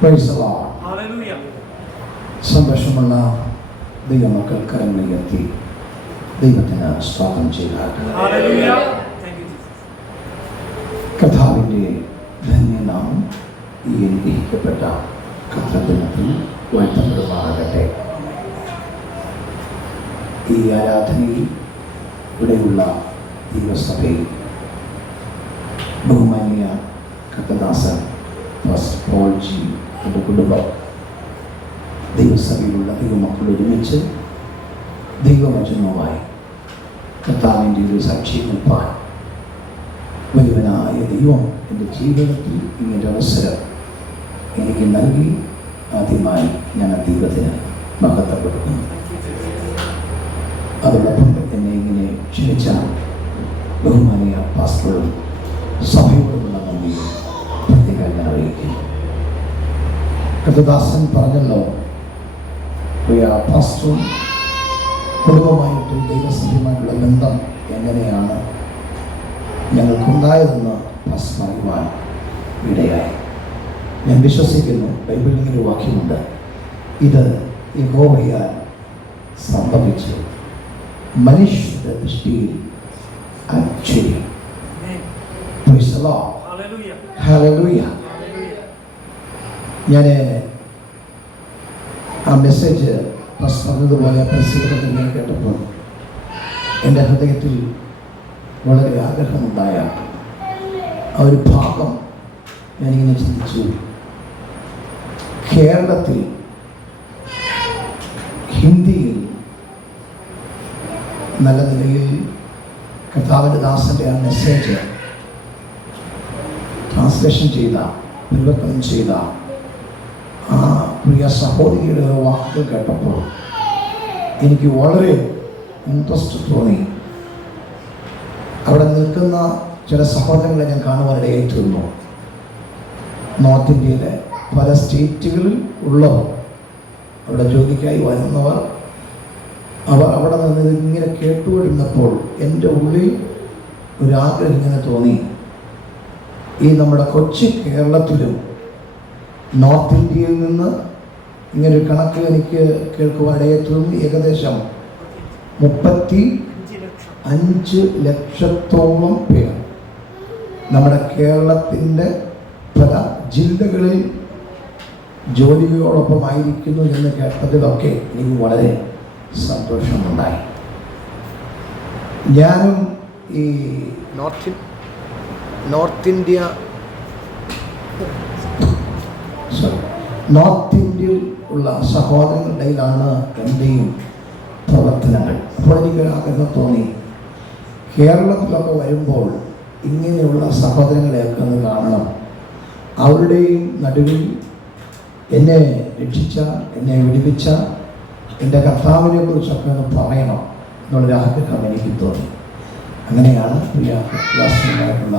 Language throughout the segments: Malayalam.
Price the Lord. സന്തോഷമുള്ള ദൈവമക്കൾ കരങ്ങളുയർത്തി ദൈവത്തിന് സ്തോത്രം ചെയ്താൽ കർത്താവിൻ്റെ ധന്യനാമം ഈ അനുഗ്രഹിക്കപ്പെട്ട കർത്തൃദിനത്തിൽ വാഴ്ത്തപ്പെടുമാറാകട്ടെ. ഈ ആരാധനയിൽ ഇവിടെയുള്ള ദൈവസഭയിൽ ബഹുമാന്യ കർത്തദാസൻ ഫസ്റ്റ് പോൾ ജി എൻ്റെ കുടുംബം ദൈവസഭയിലുള്ള ദൈവമക്കൾ ഒരുമിച്ച് ദൈവവചനവുമായി കർത്താവിൻ്റെ ഒരു സാക്ഷ്യം നൽകാൻ വലിയവനായ ദൈവം എൻ്റെ ജീവിതത്തിൽ ഇങ്ങനൊരു അവസരം എനിക്ക് നൽകി. ആദ്യമായി ഞാൻ ആ ദൈവത്തിന് മഹത്വപ്പെടുന്നു. അതോടൊപ്പം എന്നെ ഇങ്ങനെ ക്ഷണിച്ച ബഹുമാനിയ പാസ്റ്ററും സഭയോടുമുള്ള നന്ദി പ്രത്യേകം ഞാൻ അറിയിക്കുന്നു. കർത്തദാസൻ പറഞ്ഞല്ലോ, പ്രിയ പാസ്റ്ററും കുടുംബമായിട്ട് ദൈവസഭയുമായിട്ടുള്ള ബന്ധം എങ്ങനെയാണ് ഞങ്ങൾക്കുണ്ടായതെന്ന് പാസ്റ്റർ പറയുവാൻ ഇടയായി. ഞാൻ വിശ്വസിക്കുന്നു, ബൈബിളിൽ ഒരു വാക്യമുണ്ട്, ഇത് യഹോവയാൽ സംഭവിച്ചു, മനുഷ്യരുടെ ദൃഷ്ടിയിൽ ആശ്ചര്യം. Price the Lord. ഹല്ലേലൂയ. ഞാൻ ആ മെസ്സേജ് പറഞ്ഞതുപോലെ പ്രസിദ്ധത്തിൽ ഞാൻ കേട്ടപ്പോൾ എൻ്റെ ഹൃദയത്തിൽ വളരെ ആഗ്രഹമുണ്ടായ ആ ഒരു ഭാഗം ഞാനിങ്ങനെ ചിന്തിച്ചു. കേരളത്തിൽ ഹിന്ദിയിൽ നല്ല നിലയിൽ കർത്താവിൻ്റെ ദാസൻ്റെ ആ മെസ്സേജ് ട്രാൻസ്ലേഷൻ ചെയ്ത, പരിവർത്തനം ചെയ്ത ആ പ്രിയ സഹോദരിയുടെ വാക്കുകൾ കേട്ടപ്പോൾ എനിക്ക് വളരെ ഇൻട്രസ്റ്റ് തോന്നി. അവിടെ നിൽക്കുന്ന ചില സഹോദരങ്ങളെ ഞാൻ കാണുവാനിടയായി തീർന്നു. നോർത്ത് ഇന്ത്യയിലെ പല സ്റ്റേറ്റുകളിൽ ഉള്ളവർ, അവിടെ ജോലിക്കായി വരുന്നവർ, അവർ അവിടെ നിന്ന് ഇങ്ങനെ കേട്ടുകൊണ്ടിരുന്നപ്പോൾ എൻ്റെ ഉള്ളിൽ ഒരാഗ്രഹം ഇങ്ങനെ തോന്നി, ഈ നമ്മുടെ കൊച്ചു കേരളത്തിലും നോർത്ത് ഇന്ത്യയിൽ നിന്ന് ഇങ്ങനൊരു കണക്ക് എനിക്ക് കേൾക്കുവാനിടയായി തീർന്നു. ഏകദേശം 35 ലക്ഷത്തോളം പേർ നമ്മുടെ കേരളത്തിൻ്റെ പല ജില്ലകളിൽ ജോലിയോടൊപ്പമായിരിക്കുന്നു എന്ന് കേട്ടതിലൊക്കെ എനിക്ക് വളരെ സന്തോഷമുണ്ടായി. ഞാനും ഈ നോർത്ത് ഇന്ത്യയിൽ ഉള്ള സഹോദരങ്ങളുടെ ഇടയിലാണ് എൻ്റെയും പ്രവർത്തനങ്ങൾ. അപ്പോൾ എനിക്ക് ആഗ്രഹം തോന്നി, കേരളത്തിലൊക്കെ വരുമ്പോൾ ഇങ്ങനെയുള്ള സഹോദരങ്ങളെയൊക്കെ ഒന്ന് കാണണം, അവരുടെയും നടുവിൽ എന്നെ രക്ഷിച്ച, എന്നെ വിടിപ്പിച്ച എൻ്റെ കർത്താവിനെ കുറിച്ചൊക്കെ ഒന്ന് പറയണം എന്നുള്ളൊരാഗ്രഹം എനിക്ക് തോന്നി. അങ്ങനെയാണ് പ്രിയ ദാസനുമായിട്ടുള്ള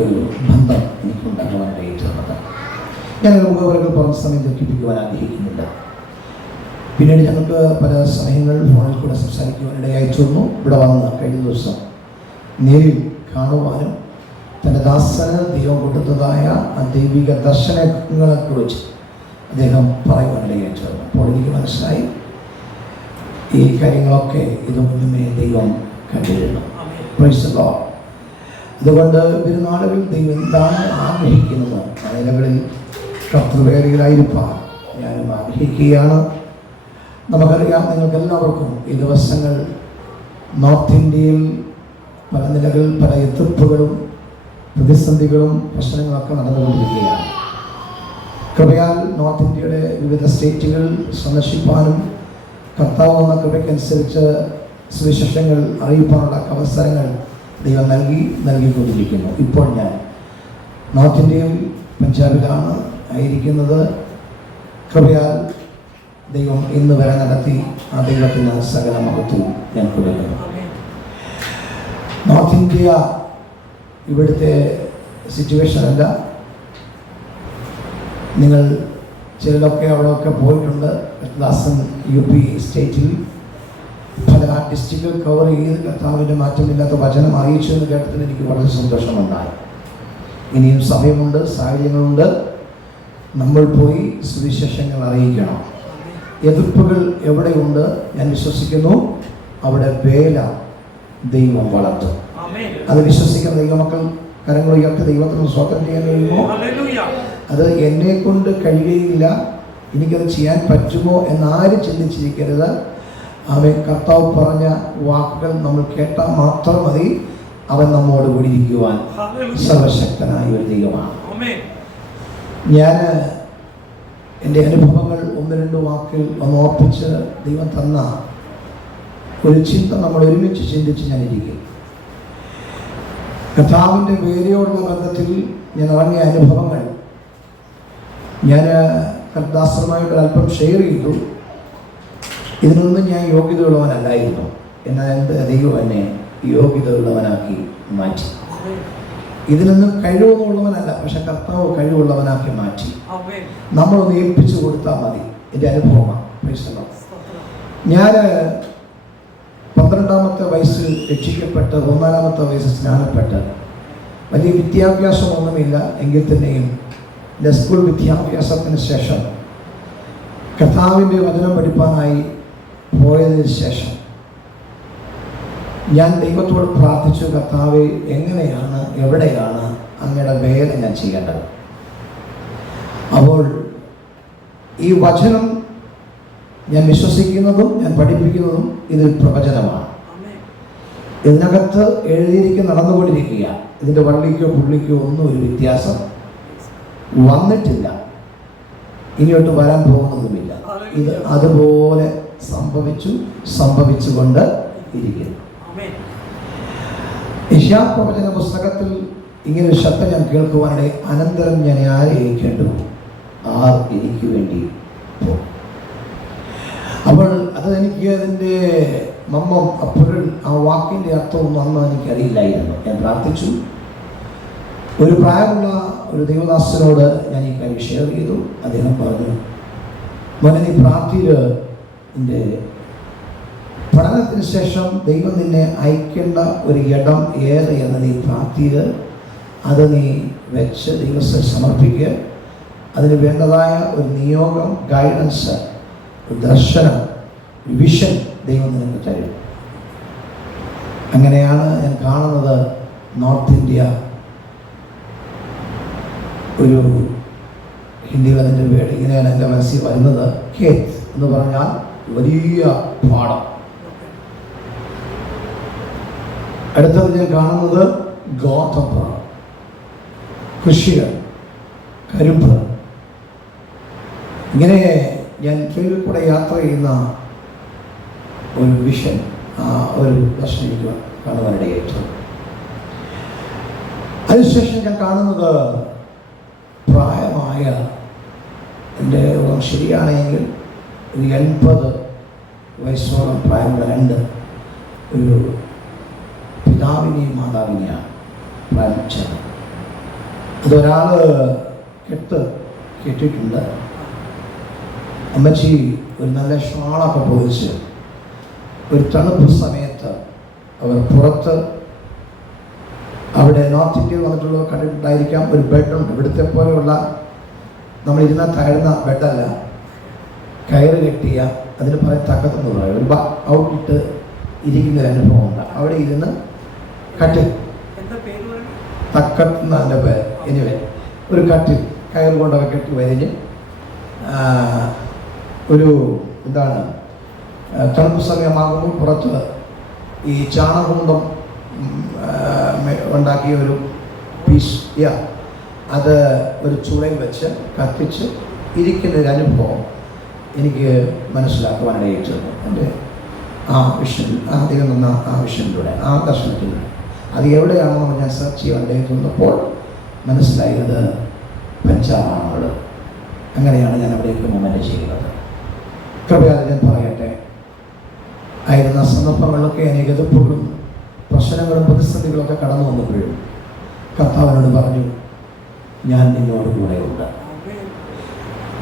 ഒരു ബന്ധം എനിക്കുണ്ടാകുവാനായി തീർന്നത്. ഞാൻ മുഖവരകൾ പറഞ്ഞ സമയം ദുഃഖിപ്പിക്കുവാൻ ആഗ്രഹിക്കുന്നില്ല. പിന്നീട് ഞങ്ങൾക്ക് പല സമയങ്ങളിൽ ഫോണിൽ കൂടെ സംസാരിക്കുവാനിടയായി തീർന്നു. ഇവിടെ വന്ന് കഴിഞ്ഞ ദിവസം നേരിൽ കാണുവാനും തൻ്റെ ദാസന് ദൈവം കൊടുത്തതായ ആ ദൈവിക ദർശനങ്ങളെക്കുറിച്ച് അദ്ദേഹം പറയുവാനിടയായി തീർന്നു. അപ്പോൾ എനിക്ക് മനസ്സിലായി, ഈ കാര്യങ്ങളൊക്കെ ഇത് മുന്നമേ ദൈവം കണ്ടിരുന്നു. Price the Lord. അതുകൊണ്ട് പെരുന്നാളുകൾ ദൈവം എന്താണ് ആഗ്രഹിക്കുന്നത്, ആ നിലകളിൽ കർത്തൃവേദികളായിരിക്കാൻ ഞാനും ആഗ്രഹിക്കുകയാണ്. നമുക്കറിയാം, നിങ്ങൾക്കെല്ലാവർക്കും ഈ ദിവസങ്ങൾ നോർത്ത് ഇന്ത്യയിൽ പല നിലകളിൽ പല എതിർപ്പുകളും പ്രതിസന്ധികളും പ്രശ്നങ്ങളൊക്കെ നടന്നുകൊണ്ടിരിക്കുകയാണ്. കൃപയാൽ നോർത്ത് ഇന്ത്യയുടെ വിവിധ സ്റ്റേറ്റുകൾ സന്ദർശിക്കാനും കർത്താവ് എന്ന കൃപയ്ക്കനുസരിച്ച് സുവിശേഷങ്ങൾ അറിയിക്കാനുള്ള അവസരങ്ങൾ ദൈവം നൽകിക്കൊണ്ടിരിക്കുന്നു. ഇപ്പോൾ ഞാൻ നോർത്ത് ഇന്ത്യയിൽ പഞ്ചാബിലാണ് ആയിരിക്കുന്നത്. കൃപയാൽ ദൈവം ഇന്ന് വരെ നടത്തി ആ ദൈവത്തിന് സകല മഹത്വവും ഞാൻ കൊടുക്കുന്നു. നോർത്ത് ഇന്ത്യ ഇവിടുത്തെ സിറ്റുവേഷൻ അല്ല. നിങ്ങൾ ചിലരൊക്കെ അവിടെയൊക്കെ പോയിട്ടുണ്ട്. ദാസൻ UP സ്റ്റേറ്റിൽ പല ഡിസ്ട്രിക്റ്റുകൾ കവർ ചെയ്ത് കർത്താവിൻ്റെ മാറ്റമില്ലാത്ത വചനം അറിയിച്ചു എന്ന് കേട്ടതിന് എനിക്ക് വളരെ സന്തോഷമുണ്ടായി. ഇനിയും സമയമുണ്ട്, സാഹചര്യങ്ങളുണ്ട്. നമ്മൾ പോയി സുവിശേഷങ്ങൾ അറിയിക്കണം. എതിർപ്പുകൾ എവിടെയുണ്ട് ഞാൻ വിശ്വസിക്കുന്നു അവിടെ വേല ദൈവം വളർത്തും. അത് വിശ്വസിക്കുന്ന ദൈവമക്കൾ കരങ്ങൾ ഉയർത്തി ദൈവത്തിന് സ്വന്തം ചെയ്യാൻ കഴിയുമോ? അത് എന്നെ കൊണ്ട് കഴിയുകയില്ല, എനിക്കത് ചെയ്യാൻ പറ്റുമോ എന്നാരും ചിന്തിച്ചിരിക്കരുത്. അവൻ കർത്താവ് പറഞ്ഞ വാക്കുകൾ നമ്മൾ കേട്ടാൽ മാത്രം മതി. അവൻ നമ്മോട് കൂടി ഇരിക്കുവാൻ സർവശക്തനായ ഒരു ദൈവമാണ്. ഞാൻ എൻ്റെ അനുഭവങ്ങൾ 1-2 വാക്കിൽ ഒന്ന് ഓർപ്പിച്ച് ദൈവം തന്ന ഒരു ചിന്ത നമ്മൾ ഒരുമിച്ച് ചിന്തിച്ച് ഞാനിരിക്കും. കർത്താവിൻ്റെ വേലയോടുള്ള ബന്ധത്തിൽ ഞാൻ ഇറങ്ങിയ അനുഭവങ്ങൾ ഞാൻ കർത്താശ്രമമായിട്ട് അല്പം ഷെയർ ചെയ്തു. ഇതിനൊന്നും ഞാൻ യോഗ്യതയുള്ളവനല്ലായിരുന്നു. എന്നാൽ എൻ്റെ ദൈവം എന്നെ യോഗ്യതയുള്ളവനാക്കി മാറ്റി. ഇതിനൊന്നും കഴിവൊന്നുമുള്ളവനല്ല, പക്ഷെ കർത്താവ് കഴിവുള്ളവനാക്കി മാറ്റി. നമ്മളൊന്ന് ഏൽപ്പിച്ചു കൊടുത്താൽ മതി. എൻ്റെ അനുഭവമാണ്. ഞാൻ 12ാമത്തെ വയസ്സിൽ രക്ഷിക്കപ്പെട്ട് 14ാമത്തെ വയസ്സിൽ സ്നാനപ്പെട്ട് വലിയ വിദ്യാഭ്യാസമൊന്നുമില്ല എങ്കിൽ തന്നെയും എൻ്റെ സ്കൂൾ വിദ്യാഭ്യാസത്തിന് ശേഷം കർത്താവിൻ്റെ വചനം പഠിപ്പാനായി പോയതിന് ശേഷം ഞാൻ ദൈവത്തോട് പ്രാർത്ഥിച്ചു, കർത്താവെ എങ്ങനെയാണ് എവിടെയാണ് അങ്ങയുടെ വേല ഞാൻ ചെയ്യേണ്ടത്? അപ്പോൾ ഈ വചനം ഞാൻ വിശ്വസിക്കുന്നതും ഞാൻ പഠിപ്പിക്കുന്നതും ഇതിൽ പ്രവചനമാണ്. ഇതിനകത്ത് എഴുതിയിരിക്കുന്ന നടന്നുകൊണ്ടിരിക്കുക. ഇതിൻ്റെ വള്ളിക്കോ പുള്ളിക്കോ ഒന്നും ഒരു വ്യത്യാസം വന്നിട്ടില്ല, ഇനിയോട്ട് വരാൻ പോകുന്നതുമില്ല. ഇത് അതുപോലെ സംഭവിച്ചുകൊണ്ട് ഇരിക്കുന്നു. യെശയ്യാപ്രവചന പുസ്തകത്തിൽ ഇങ്ങനെ ഒരു ശബ്ദം ഞാൻ കേൾക്കുവാനിടെ, അനന്തരം ഞാൻ ആരെ അയക്കേണ്ടു, ആർ എനിക്ക് വേണ്ടി പോകും. അപ്പോൾ അത് എനിക്ക് അതിൻ്റെ മമ്മം അപ്പോഴും ആ വാക്കിൻ്റെ അർത്ഥമൊന്നും അന്ന് എനിക്കറിയില്ലായിരുന്നു. ഞാൻ പ്രാർത്ഥിച്ചു. ഒരു പ്രായമുള്ള ഒരു ദൈവദാസനോട് ഞാൻ ഈ കാര്യം ഷെയർ ചെയ്തു. അദ്ദേഹം പറഞ്ഞു, മോനെ നീ പ്രാർത്ഥിയിൽ എൻ്റെ പഠനത്തിന് ശേഷം ദൈവം നിന്നെ അയക്കേണ്ട ഒരു ഇടം ഏത് എന്ന് നീ പ്രാർത്ഥിയിൽ അത് നീ വെച്ച് ദൈവത്തെ സമർപ്പിക്കുക. അതിന് വേണ്ടതായ ഒരു നിയോഗം, ഗൈഡൻസ്, ഒരു ദർശനം, ഒരു വിഷൻ ദൈവം നിനക്ക് തരും. അങ്ങനെയാണ് ഞാൻ കാണുന്നത്. നോർത്ത് ഇന്ത്യ, ഒരു ഹിന്ദിയിൽ അതിൻ്റെ വേർഡ് ഇങ്ങനെയാണ് എൻ്റെ മനസ്സിൽ വരുന്നത്, ഖേത്ത് എന്ന് പറഞ്ഞാൽ വലിയ പാടം. അടുത്തത് ഞാൻ കാണുന്നത് ഗോതമ്പ്, കൃഷികൾ, കരിമ്പ്. ഇങ്ങനെ ഞാൻ ട്രെയിനിൽ കൂടെ യാത്ര ചെയ്യുന്ന ഒരു വിഷൻ, ഒരു ദർശനം എനിക്ക് കാണുവാനിടയായിട്ടു. അതിനുശേഷം ഞാൻ കാണുന്നത് പ്രായമായ, എൻ്റെ ശരിയാണെങ്കിൽ ഒരു 80 വയസ്സോളം പ്രായമുള്ള 2 ഒരു പിതാവിനെയും മാതാവിനെയാണ് പ്രാപിച്ചത്. അതൊരാൾ കെട്ടിട്ടുണ്ട്. അമ്മച്ചി ഒരു നല്ല ഷാളൊക്കെ പൊതിച്ച് ഒരു തണുപ്പ് സമയത്ത് അവർ പുറത്ത്, അവിടെ നോർത്ത് ഇന്ത്യയിൽ വന്നിട്ടുള്ള കണ്ടിട്ടുണ്ടായിരിക്കാം, ഒരു ബെഡുണ്ട്. ഇവിടുത്തെ പോലെയുള്ള നമ്മളിരുന്ന താഴ്ന്ന ബെഡല്ല, കയറ് കെട്ടിയ, അതിന് പറയാൻ തക്കത്തെന്ന് പറയും, ഒരു ഔട്ടിട്ട് ഇരിക്കുന്നൊരു അനുഭവമുണ്ട്. അവിടെ ഇരുന്ന് കട്ടിൽ, തക്കത്ത് എൻ്റെ പേര്, എനിവേ ഒരു കട്ടിൽ കയർ കൊണ്ടൊക്കെ കെട്ടി വരിഞ്ഞ് ഒരു എന്താണ് തണുപ്പ് സമയമാകുമ്പോൾ പുറത്ത് ഈ ചാണകകുണ്ടം ഉണ്ടാക്കിയ ഒരു പീസ്, അത് ഒരു ചുളയിൽ വെച്ച് കത്തിച്ച് ഇരിക്കുന്നൊരു അനുഭവം എനിക്ക് മനസ്സിലാക്കുവാനിടയിട്ടു. എൻ്റെ ആ വിഷൻ, അധികം നിന്ന ആ വിഷനിലൂടെ, ആ ദർശനത്തിലൂടെ. അത് എവിടെയാണെന്ന് ഞാൻ സെർച്ച് ചെയ്യാനിടയിട്ടുന്നപ്പോൾ മനസ്സിലായത് പഞ്ചാബാണ്. അങ്ങനെയാണ് ഞാൻ അവിടേക്ക് മൊമെൻ്റ് ചെയ്യുന്നത്. കൃപയാൽ ഞാൻ പറയട്ടെ, ആയിരുന്ന സന്ദർഭങ്ങളിലൊക്കെ അനേക എതിർപ്പുകളും പ്രശ്നങ്ങളും പ്രതിസന്ധികളൊക്കെ കടന്നു വന്നപ്പോഴും കർത്താവിനോട് പറഞ്ഞു, ഞാൻ നിന്നോട് കൂടെയുണ്ട്.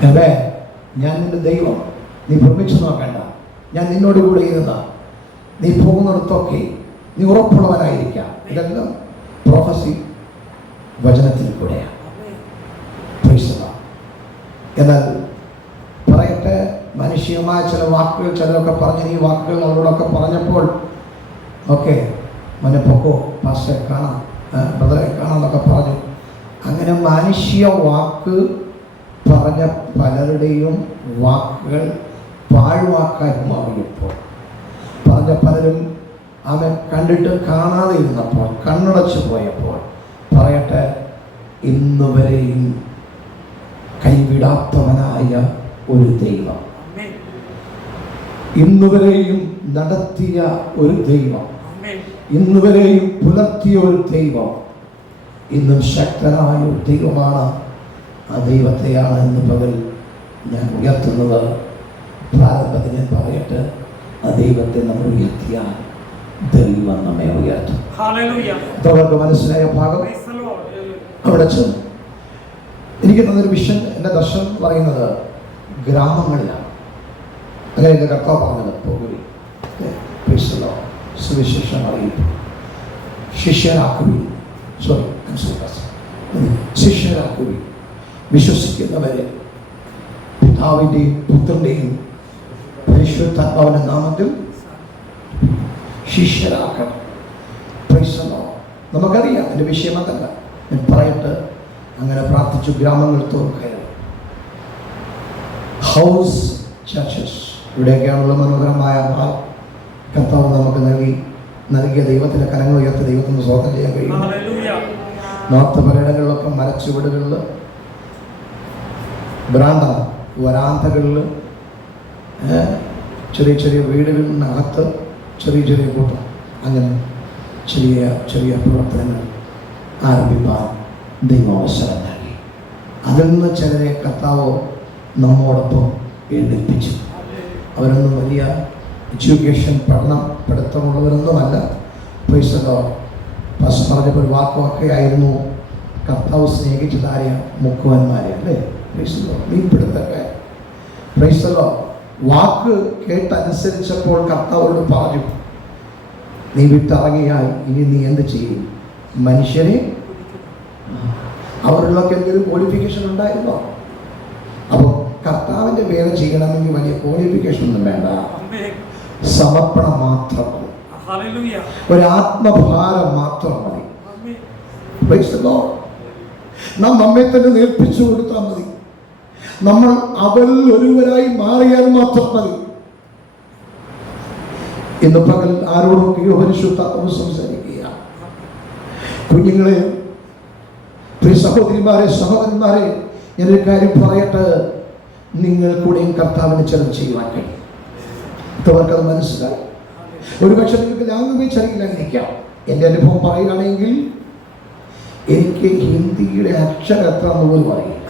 അതെ, ഞാൻ നിന്റെ ദൈവം, നീ ഭ്രമിച്ചു നോക്കണ്ട, ഞാൻ നിന്നോട് കൂടെ ഇരുന്ന, നീ പോകുന്നിടത്തൊക്കെ നീ ഉറപ്പുള്ളവനായിരിക്കാം. ഇതെല്ലാം പ്രൊഫസി, വചനത്തിൽ കൂടെയാണ്. എന്നാൽ പറയട്ടെ, മനുഷ്യമായ ചില വാക്കുകൾ ചിലരൊക്കെ പറഞ്ഞ ഈ വാക്കുകൾ അവരോടൊക്കെ പറഞ്ഞപ്പോൾ ഓക്കെ മോനെ പൊക്കോ, പാസ്റ്ററെ കാണാം, ബ്രദറെ കാണാമെന്നൊക്കെ പറഞ്ഞു. അങ്ങനെ മനുഷ്യ വാക്ക് പറഞ്ഞ പലരുടെയും വാക്കുകൾ പാഴ്വാക്കായി മാറിയപ്പോൾ, പറഞ്ഞ പലരും അവൻ കണ്ടിട്ട് കാണാതെ ഇരുന്നപ്പോൾ, കണ്ണടച്ചു പോയപ്പോൾ, പറയട്ടെ, ഇന്നുവരെയും കൈവിടാത്തവനായ ഒരു ദൈവം, ഇന്നുവരെയും നടത്തിയ ഒരു ദൈവം, ഇന്നുവരെയും പുലർത്തിയ ഒരു ദൈവം, ഇന്നും ശക്തനായ ഒരു ദൈവമാണ്. ആ ദൈവത്തെയാണ് ഇന്ന് പകൽ ഞാൻ ഉയർത്തുന്നത്. പ്രാരംഭത്തിൽ ഞാൻ പറയട്ടെ, ആ ദൈവത്തെ നമ്മൾ ഉയർത്തിയാൽ ദൈവം നമ്മെ ഉയർത്തും. അവർക്ക് മനസ്സിലായ ഭാഗം അവിടെ ചെന്നു. എനിക്ക് തന്നൊരു വിഷൻ, എൻ്റെ ദർശനം പറയുന്നത് ഗ്രാമങ്ങളിലാണ്. അങ്ങനെ എൻ്റെ കർത്താവ് പറഞ്ഞത്, പോകുകയും സുവിശേഷം അറിയിപ്പ്, ശിഷ്യരാക്കുകയും ശിഷ്യരാക്കുകയും വിശ്വസിക്കുന്നവരെ പിതാവിൻ്റെയും പുത്രൻ്റെയും പരിശുദ്ധാത്മാവിന്റെ നാമത്തിൽ ശിഷ്യരാക്കണം. നമുക്കറിയാം എൻ്റെ വിഷയം അതല്ല. ഞാൻ പറയട്ടെ, അങ്ങനെ പ്രാർത്ഥിച്ചു. ഗ്രാമങ്ങൾ തോറും കയറി ഹൗസ് ചർച്ചസ്, ഇവിടെയൊക്കെയാണുള്ള മനോഹരമായ കർത്താവ് നമുക്ക് നൽകിയ ദൈവത്തിൻ്റെ കരങ്ങൾ ഉയർത്തി ദൈവത്തിന് സ്തോത്രം ചെയ്യാൻ കഴിയും. നോർത്ത് പലയിടങ്ങളിലൊക്കെ മരച്ചുവടുകളിൽ, വരാന്തകളിൽ, ചെറിയ ചെറിയ വീടുകളിനകത്ത് ചെറിയ ചെറിയ കൂട്ടം, അങ്ങനെ ചെറിയ ചെറിയ പ്രവർത്തനങ്ങൾ ആരംഭിക്കാൻ ദൈവം അവസരം നൽകി. അതിൽ നിന്ന് ചിലരെ കർത്താവ് നമ്മോടൊപ്പം എഴുന്നേൽപ്പിച്ചു. അവരൊന്നും വലിയ എഡ്യൂക്കേഷൻ പഠിത്തമുള്ളവരൊന്നുമല്ല. പറഞ്ഞപ്പോൾ വാക്കൊക്കെ ആയിരുന്നു. കർത്താവ് സ്നേഹിച്ചത് ആരെയാണ്? മുക്കുവന്മാരെ അല്ലേ? മീൻപിടുത്തക്കാർ. വാക്ക് കേട്ടനുസരിച്ചപ്പോൾ കർത്താവോട് പറഞ്ഞു, നീ വിട്ടിറങ്ങിയാൽ ഇനി നീ എന്ത് ചെയ്യും? മനുഷ്യരെ അവരുള്ളൊക്കെ എന്തെങ്കിലും ക്വാളിഫിക്കേഷൻ ഉണ്ടായിരുന്നോ? അപ്പോൾ കർത്താവിൻ്റെ വേല ചെയ്യണമെങ്കിൽ വലിയ ക്വാളിഫിക്കേഷൻ ഒന്നും വേണ്ട, സമർപ്പണം മാത്രം മതി, ഒരു ആത്മഭാരം മാത്രം മതി. നാം നമ്മെ തന്നെ നേർപ്പിച്ചു കൊടുത്താൽ മതി. നമ്മൾ അവരിൽ ഒരുവരായി മാറിയാൽ മാത്രം മതി. ഇന്ന് പകൽ ആരോടൊക്കെയോ പരിശുദ്ധാത്മാവ് സംസാരിക്കുക. കുഞ്ഞുങ്ങളെ, പ്രിയ സഹോദരിമാരെ, സഹോദരന്മാരെ, ഞാനൊരു കാര്യം പറയട്ടെ, നിങ്ങൾ കൂടെയും കർത്താവിന് ചിലത് ചെയ്യുവാൻ കഴിയും. അവർക്കത് മനസ്സിലായി. ഒരുപക്ഷെ നിങ്ങൾക്ക് ലാംഗ്വേജ് അറിയില്ലായിരിക്കാം. എൻ്റെ അനുഭവം പറയുകയാണെങ്കിൽ എനിക്ക് ഹിന്ദിയുടെ അക്ഷരം എത്ര എന്ന് പോലും അറിയില്ല.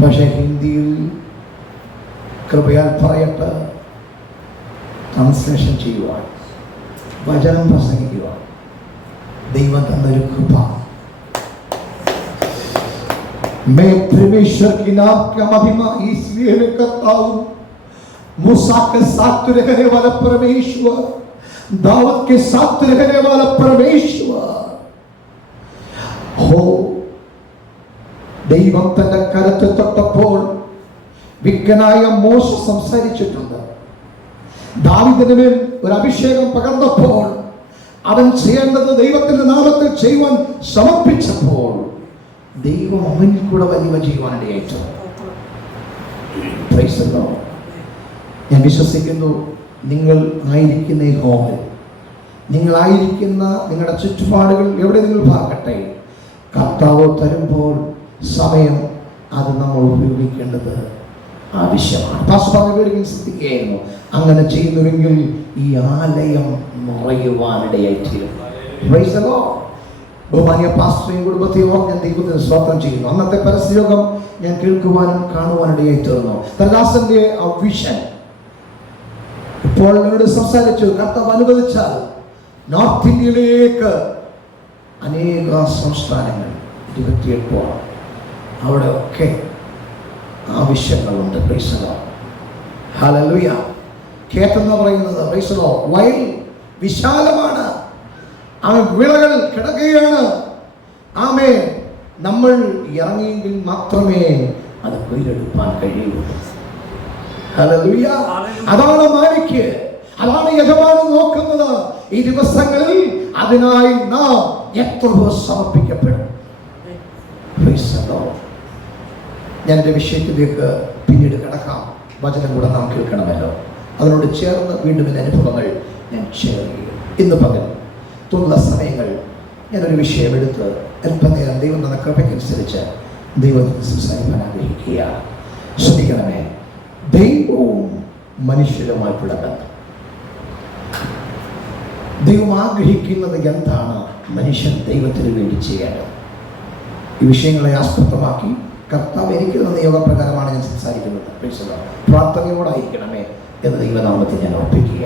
പക്ഷെ ഹിന്ദിയിൽ കൃപയാൽ പറയട്ടെ, ട്രാൻസ്ലേഷൻ ചെയ്യുവാൻ, വചനം പ്രസംഗിക്കുവാൻ ദൈവം തന്നൊരു കൃപ. मैं परमेश्वर की नाम का महिमा इसलिए मैं करता हूँ, मूसा के साथ रहने वाला परमेश्वर, दाऊद के साथ रहने वाला परमेश्वर हो. ദൈവം തന്റെ കരത്തെ തൊട്ടപ്പോൾ വിജ്ഞനായ മോശ സംസാരിച്ചിട്ടുണ്ട്. ദാവീദിന് മേൽ ഒരു അഭിഷേകം പകർന്നപ്പോൾ അവൻ ചെയ്യേണ്ടത് ദൈവത്തിന്റെ നാമത്തിൽ ചെയ്യുവാൻ സമർപ്പിച്ചപ്പോൾ ദൈവം അവനിൽ കൂടെ വലിയ ചെയ്യുവാനിടയായിട്ടുണ്ട്. ഞാൻ വിശ്വസിക്കുന്നു, നിങ്ങൾ ആയിരിക്കുന്ന ഈ ഹോമിൽ, നിങ്ങളായിരിക്കുന്ന നിങ്ങളുടെ ചുറ്റുപാടുകൾ എവിടെ നിങ്ങൾ പാർക്കട്ടെ, കർത്താവ് തരുമ്പോൾ സമയം അത് നമ്മൾ ഉപയോഗിക്കേണ്ടത് ആവശ്യമാണ്. ശ്രദ്ധിക്കുകയായിരുന്നു. അങ്ങനെ ചെയ്യുന്നുവെങ്കിൽ ഈ ആലയം നിറയുവാനിടയായിത്തീരും. ബഹുമാനിയ പാസ്റ്ററേയും കുടുംബത്തെയും ഞാൻ ദൈവത്തിന് സ്തോത്രം ചെയ്യുന്നു. അന്നത്തെ പരസ്യയോഗം ഞാൻ കേൾക്കുവാനും കാണുവാനിടയായി തീർന്നു. ദാസന്റെ ആ വിഷൻ ഇപ്പോൾ എന്നോട് സംസാരിച്ചു. കർത്താവ് അനുവദിച്ചാൽ നോർത്ത് ഇന്ത്യയിലേക്ക് അനേക സംസ്ഥാനങ്ങൾ 28 അവിടെ ഒക്കെ ആവശ്യങ്ങളുണ്ട്. ഹല്ലേലൂയ. കേട്ടെന്ന് പറയുന്നത് വയൽ വിശാലമാണ്, ആ വിളകൾ കിടക്കുകയാണ്. ആമേൻ. നമ്മൾ ഇറങ്ങിയെങ്കിൽ മാത്രമേ അത് കൊയ്തെടുക്കാൻ കഴിയുള്ളൂ. ഹല്ലേലൂയ. അതാണ് മാലിക്ക്, അതാണ് യജമാനൻ നോക്കുന്നത്. ഈ ദിവസങ്ങളിൽ അതിനായി നാം എത്രയോ സമർപ്പിക്കപ്പെടും. ഞാൻ എൻ്റെ വിഷയത്തിലേക്ക് പിന്നീട് കിടക്കാം. വചനം കൂടെ നാം കേൾക്കണമല്ലോ. അതിനോട് ചേർന്ന് വീണ്ടും എൻ്റെ അനുഭവങ്ങൾ ഞാൻ ഷെയർ ചെയ്യും. ഇന്ന് പകൽ തുള്ള സമയങ്ങൾ ഞാനൊരു വിഷയം എടുത്ത് അല്പനേരം ദൈവം തന്ന കൃപയ്ക്കനുസരിച്ച് ദൈവത്തിന് സംസാരിക്കാൻ ആഗ്രഹിക്കുക. ശ്രദ്ധിക്കണമേ, ദൈവവും മനുഷ്യരുമായിട്ടുള്ള ബന്ധം. ദൈവം ആഗ്രഹിക്കുന്നത് എന്താണ് മനുഷ്യൻ ദൈവത്തിന് വേണ്ടി ചെയ്യേണ്ടത്? ഈ വിഷയങ്ങളെ ആസ്പദമാക്കി കർത്താവ് എനിക്ക് തന്ന നിയോഗപ്രകാരമാണ് ഞാൻ സംസാരിക്കുന്നത്. പ്രാർത്ഥനയോടായിരിക്കണമേ എന്ന് ദൈവനാമത്തിൽ ഞാൻ ഓർപ്പിക്കുക.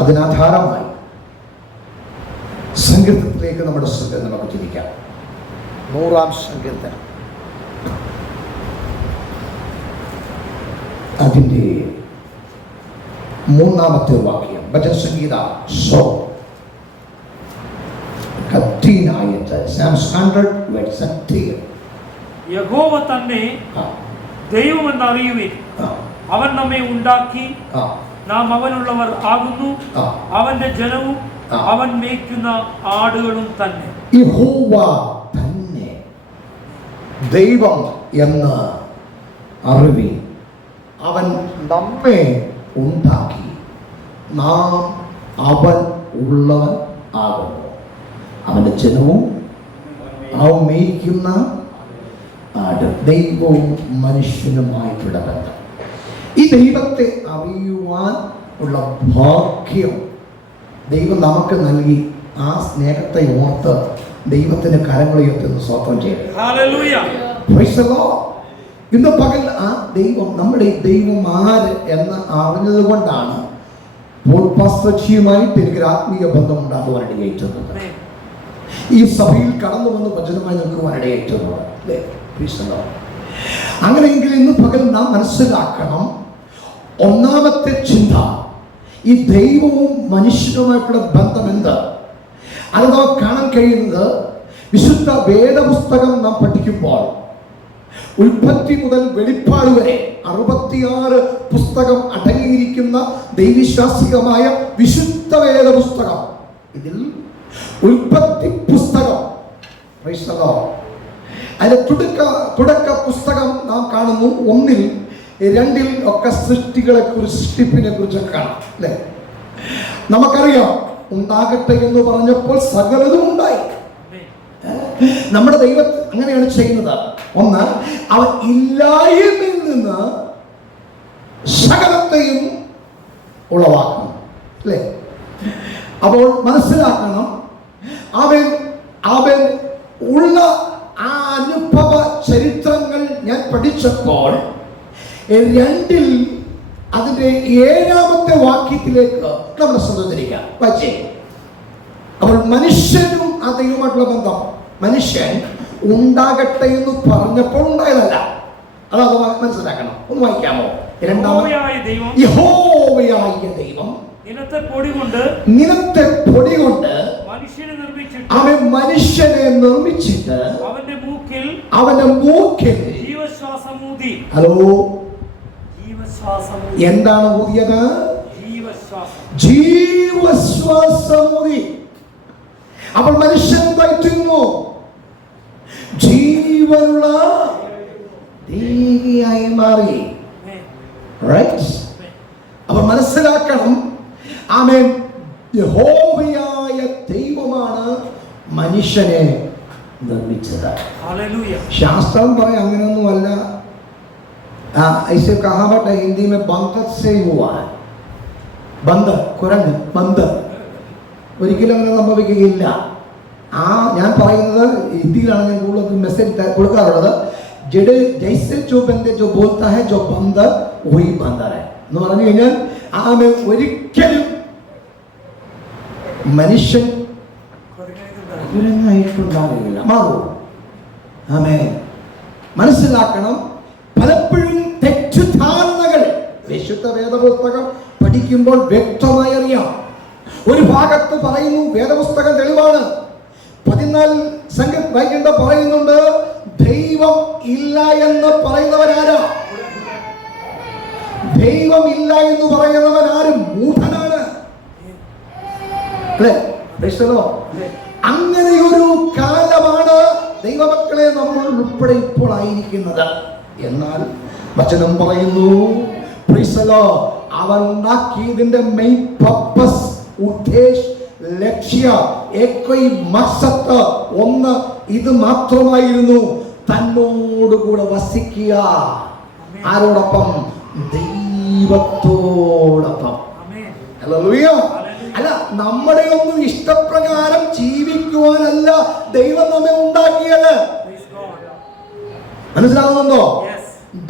അതിനാധാരമായി സങ്കീർത്തനത്തിലേക്ക് നമ്മുടെ ശ്രദ്ധ നമുക്ക് തിരിക്കാം. 100-ാം സങ്കീർത്തനം, അതിൻ്റെ 3-ാമത്തെ വാക്യം. ഭജൻ സംഗീത 100 യഹോവ തന്നെ ദൈവമെന്ന് അറിയുവിൻ. അവൻ നമ്മെ ഉണ്ടാക്കി, നാം അവനുള്ളവർ ആകുന്നു. അവന്റെ ജനവും അവൻ മേയ്ക്കുന്ന ആടുകളും തന്നെ. യഹോവ തന്നെ ദൈവം എന്ന് അറിവിൻ. അവൻ നമ്മെ ഉണ്ടാക്കി, നാം അവൻ ഉള്ളവൻ ആകുന്നു. അവന്റെ ജനവും അവൻ മേയ്ക്കുന്ന ആട്. ദൈവവും മനുഷ്യനുമായിട്ടുള്ള ബന്ധം. ഈ ദൈവത്തെ അറിയുവാൻ ഉള്ള ഭാഗ്യം ദൈവം നമുക്ക് നൽകി. ആ സ്നേഹത്തെ ഓർത്ത് ദൈവത്തിന് കരങ്ങളുയർത്തുന്ന സ്വന്തം ചെയ്തു. ഇന്ന് പകൽ ആ ദൈവം, നമ്മുടെ ദൈവം ആര് എന്ന് അറിഞ്ഞത് കൊണ്ടാണ് പോൾപാസ്തയുമായിട്ട് എനിക്കൊരു ആത്മീയ ബന്ധം ഉണ്ടാകുവാനിടയായിട്ടുള്ളത്. ഈ സഭയിൽ കടന്നു വന്ന് വചനമായി നിൽക്കുവാനിടയായിട്ടുള്ളത്. അങ്ങനെയെങ്കിൽ ഇന്ന് പകൽ നാം മനസ്സിലാക്കണം, ഒന്നാമത്തെ ചിന്ത, ഈ ദൈവവും മനുഷ്യനുമായിട്ടുള്ള ബന്ധം എന്ത്? അത് നമുക്ക് കാണാൻ കഴിയുന്നത് വിശുദ്ധ വേദപുസ്തകം നാം പഠിക്കുമ്പോൾ ഉൽപ്പത്തി മുതൽ വെളിപ്പാട് വരെ 66 പുസ്തകം അടങ്ങിയിരിക്കുന്ന ദൈവവിശ്വാസികമായ വിശുദ്ധ വേദപുസ്തകം. ഇതിൽ ഉൽപ്പത്തി പുസ്തകം, അതിലെ തുടക്ക പുസ്തകം നാം കാണുന്നു. 1, 2 ഒക്കെ സൃഷ്ടികളെ കുറിച്ച്, സൃഷ്ടിപ്പിനെ കുറിച്ചൊക്കെ കാണാം അല്ലേ? നമുക്കറിയാം, ഉണ്ടാകട്ടെ എന്ന് പറഞ്ഞപ്പോൾ സകലതും ഉണ്ടായി. നമ്മുടെ ദൈവം അങ്ങനെയാണ് ചെയ്യുന്നത്. ഒന്ന്, അവൻ ഇല്ലായ്മയിൽ നിന്ന് സകലത്തെയും ഉളവാക്കണം അല്ലേ? അപ്പോൾ മനസ്സിലാക്കണം, അവൻ ഉള്ള ആ അനുഭവ ചരിത്രങ്ങൾ ഞാൻ പഠിച്ചപ്പോൾ 2 അതിന്റെ 7-ാമത്തെ വാക്യത്തിലേക്ക് നമ്മൾ ശ്രദ്ധിക്കാം. അപ്പോൾ മനുഷ്യനും ആ ദൈവമായിട്ടുള്ള ബന്ധം, മനുഷ്യൻ ഉണ്ടാകട്ടെ എന്ന് പറഞ്ഞപ്പോൾ ഉണ്ടായതല്ല. അത് മനസ്സിലാക്കണം. ഒന്ന് വായിക്കാമോ? യഹോവയായ ദൈവം നിലത്തെ പൊടി കൊണ്ട് അവൻ മനുഷ്യനെ നിർമ്മിച്ചിട്ട് അവന്റെ മൂക്കിൽ ജീവശ്വാസമൂതി. ഹലോ, എന്താണ് ഊതിയത്? ജീവശ്വാസമൂതി. അപ്പോൾ മനുഷ്യൻ പറ്റുന്നു ജീവനുള്ള ദേഹിയായി മാറി. അപ്പൊ മനസ്സിലാക്കണം, ആമേൻ, യഹോവയായ ദൈവമാണ് മനുഷ്യനെ നിർമ്മിച്ചത്. ശാസ്ത്രം പറയാം അങ്ങനെയൊന്നുമല്ല. ऐसे कहा बटा हिंदी में बंदर से हुआ है. ബന്ദർ, കുരങ്ങ്, ബന്ദർ. ഒരിക്കലും അങ്ങനെ സംഭവിക്കുകയില്ല. ഞാൻ പറയുന്നത് ഹിന്ദിയിലാണ് ഞാൻ കൂടുതൽ മെസ്സേജ് കൊടുക്കാറുള്ളത്. ജഡ് ജൈസെ ജോ ബന്ദർ ജോ ബോൽത്താ ഹൈ ജോ ബന്ദർ വഹി ബന്ദർ ഹൈ എന്ന് പറഞ്ഞു കഴിഞ്ഞാൽ ഒരിക്കലും മനുഷ്യൻ കുരങ്ങായിട്ടുണ്ടാകില്ല, മാറും. ആമേൻ. മനസ്സിലാക്കണം, പലപ്പോഴും തെറ്റുധാരണകൾ വിശുദ്ധ വേദപുസ്തകം പഠിക്കുമ്പോൾ വ്യക്തമായി അറിയാം. ഒരു ഭാഗത്ത് പറയുന്നു വേദപുസ്തകം തെളിവാണ്, 14 വായിക്കേണ്ട പറയുന്നുണ്ട്, ദൈവം ഇല്ല എന്ന് പറയുന്നവനാരാ? ദൈവം ഇല്ല എന്ന് പറയുന്നവൻ ആരും മൂഢനാണ്, അല്ലേ? അങ്ങനെ ഒരു കാലമാണ് ദൈവമക്കളെ നമ്മൾ ഉൾപ്പെടെ ഇപ്പോൾ ആയിരിക്കുന്നത്. എന്നാൽ വചനം പറയുന്നു, അവൻ ഉണ്ടാക്കിയതിന്റെ മെയിൻ പർപ്പസ്, ഉദ്ദേശ്, ലക്ഷ്യ, മക്സത്ത് ഒന്ന് ഇത് മാത്രമായിരുന്നു, തന്നോടുകൂടെ വസിക്കുക. ആരോടൊപ്പം? ദൈവത്തോടൊപ്പം. ഹല്ലേലൂയ. അല്ല, നമ്മുടെ ഒന്നും ഇഷ്ടപ്രകാരം ജീവിക്കുവാനല്ല ദൈവം നമ്മെ ഉണ്ടാക്കിയത്. മനസ്സിലാകുന്നുണ്ടോ?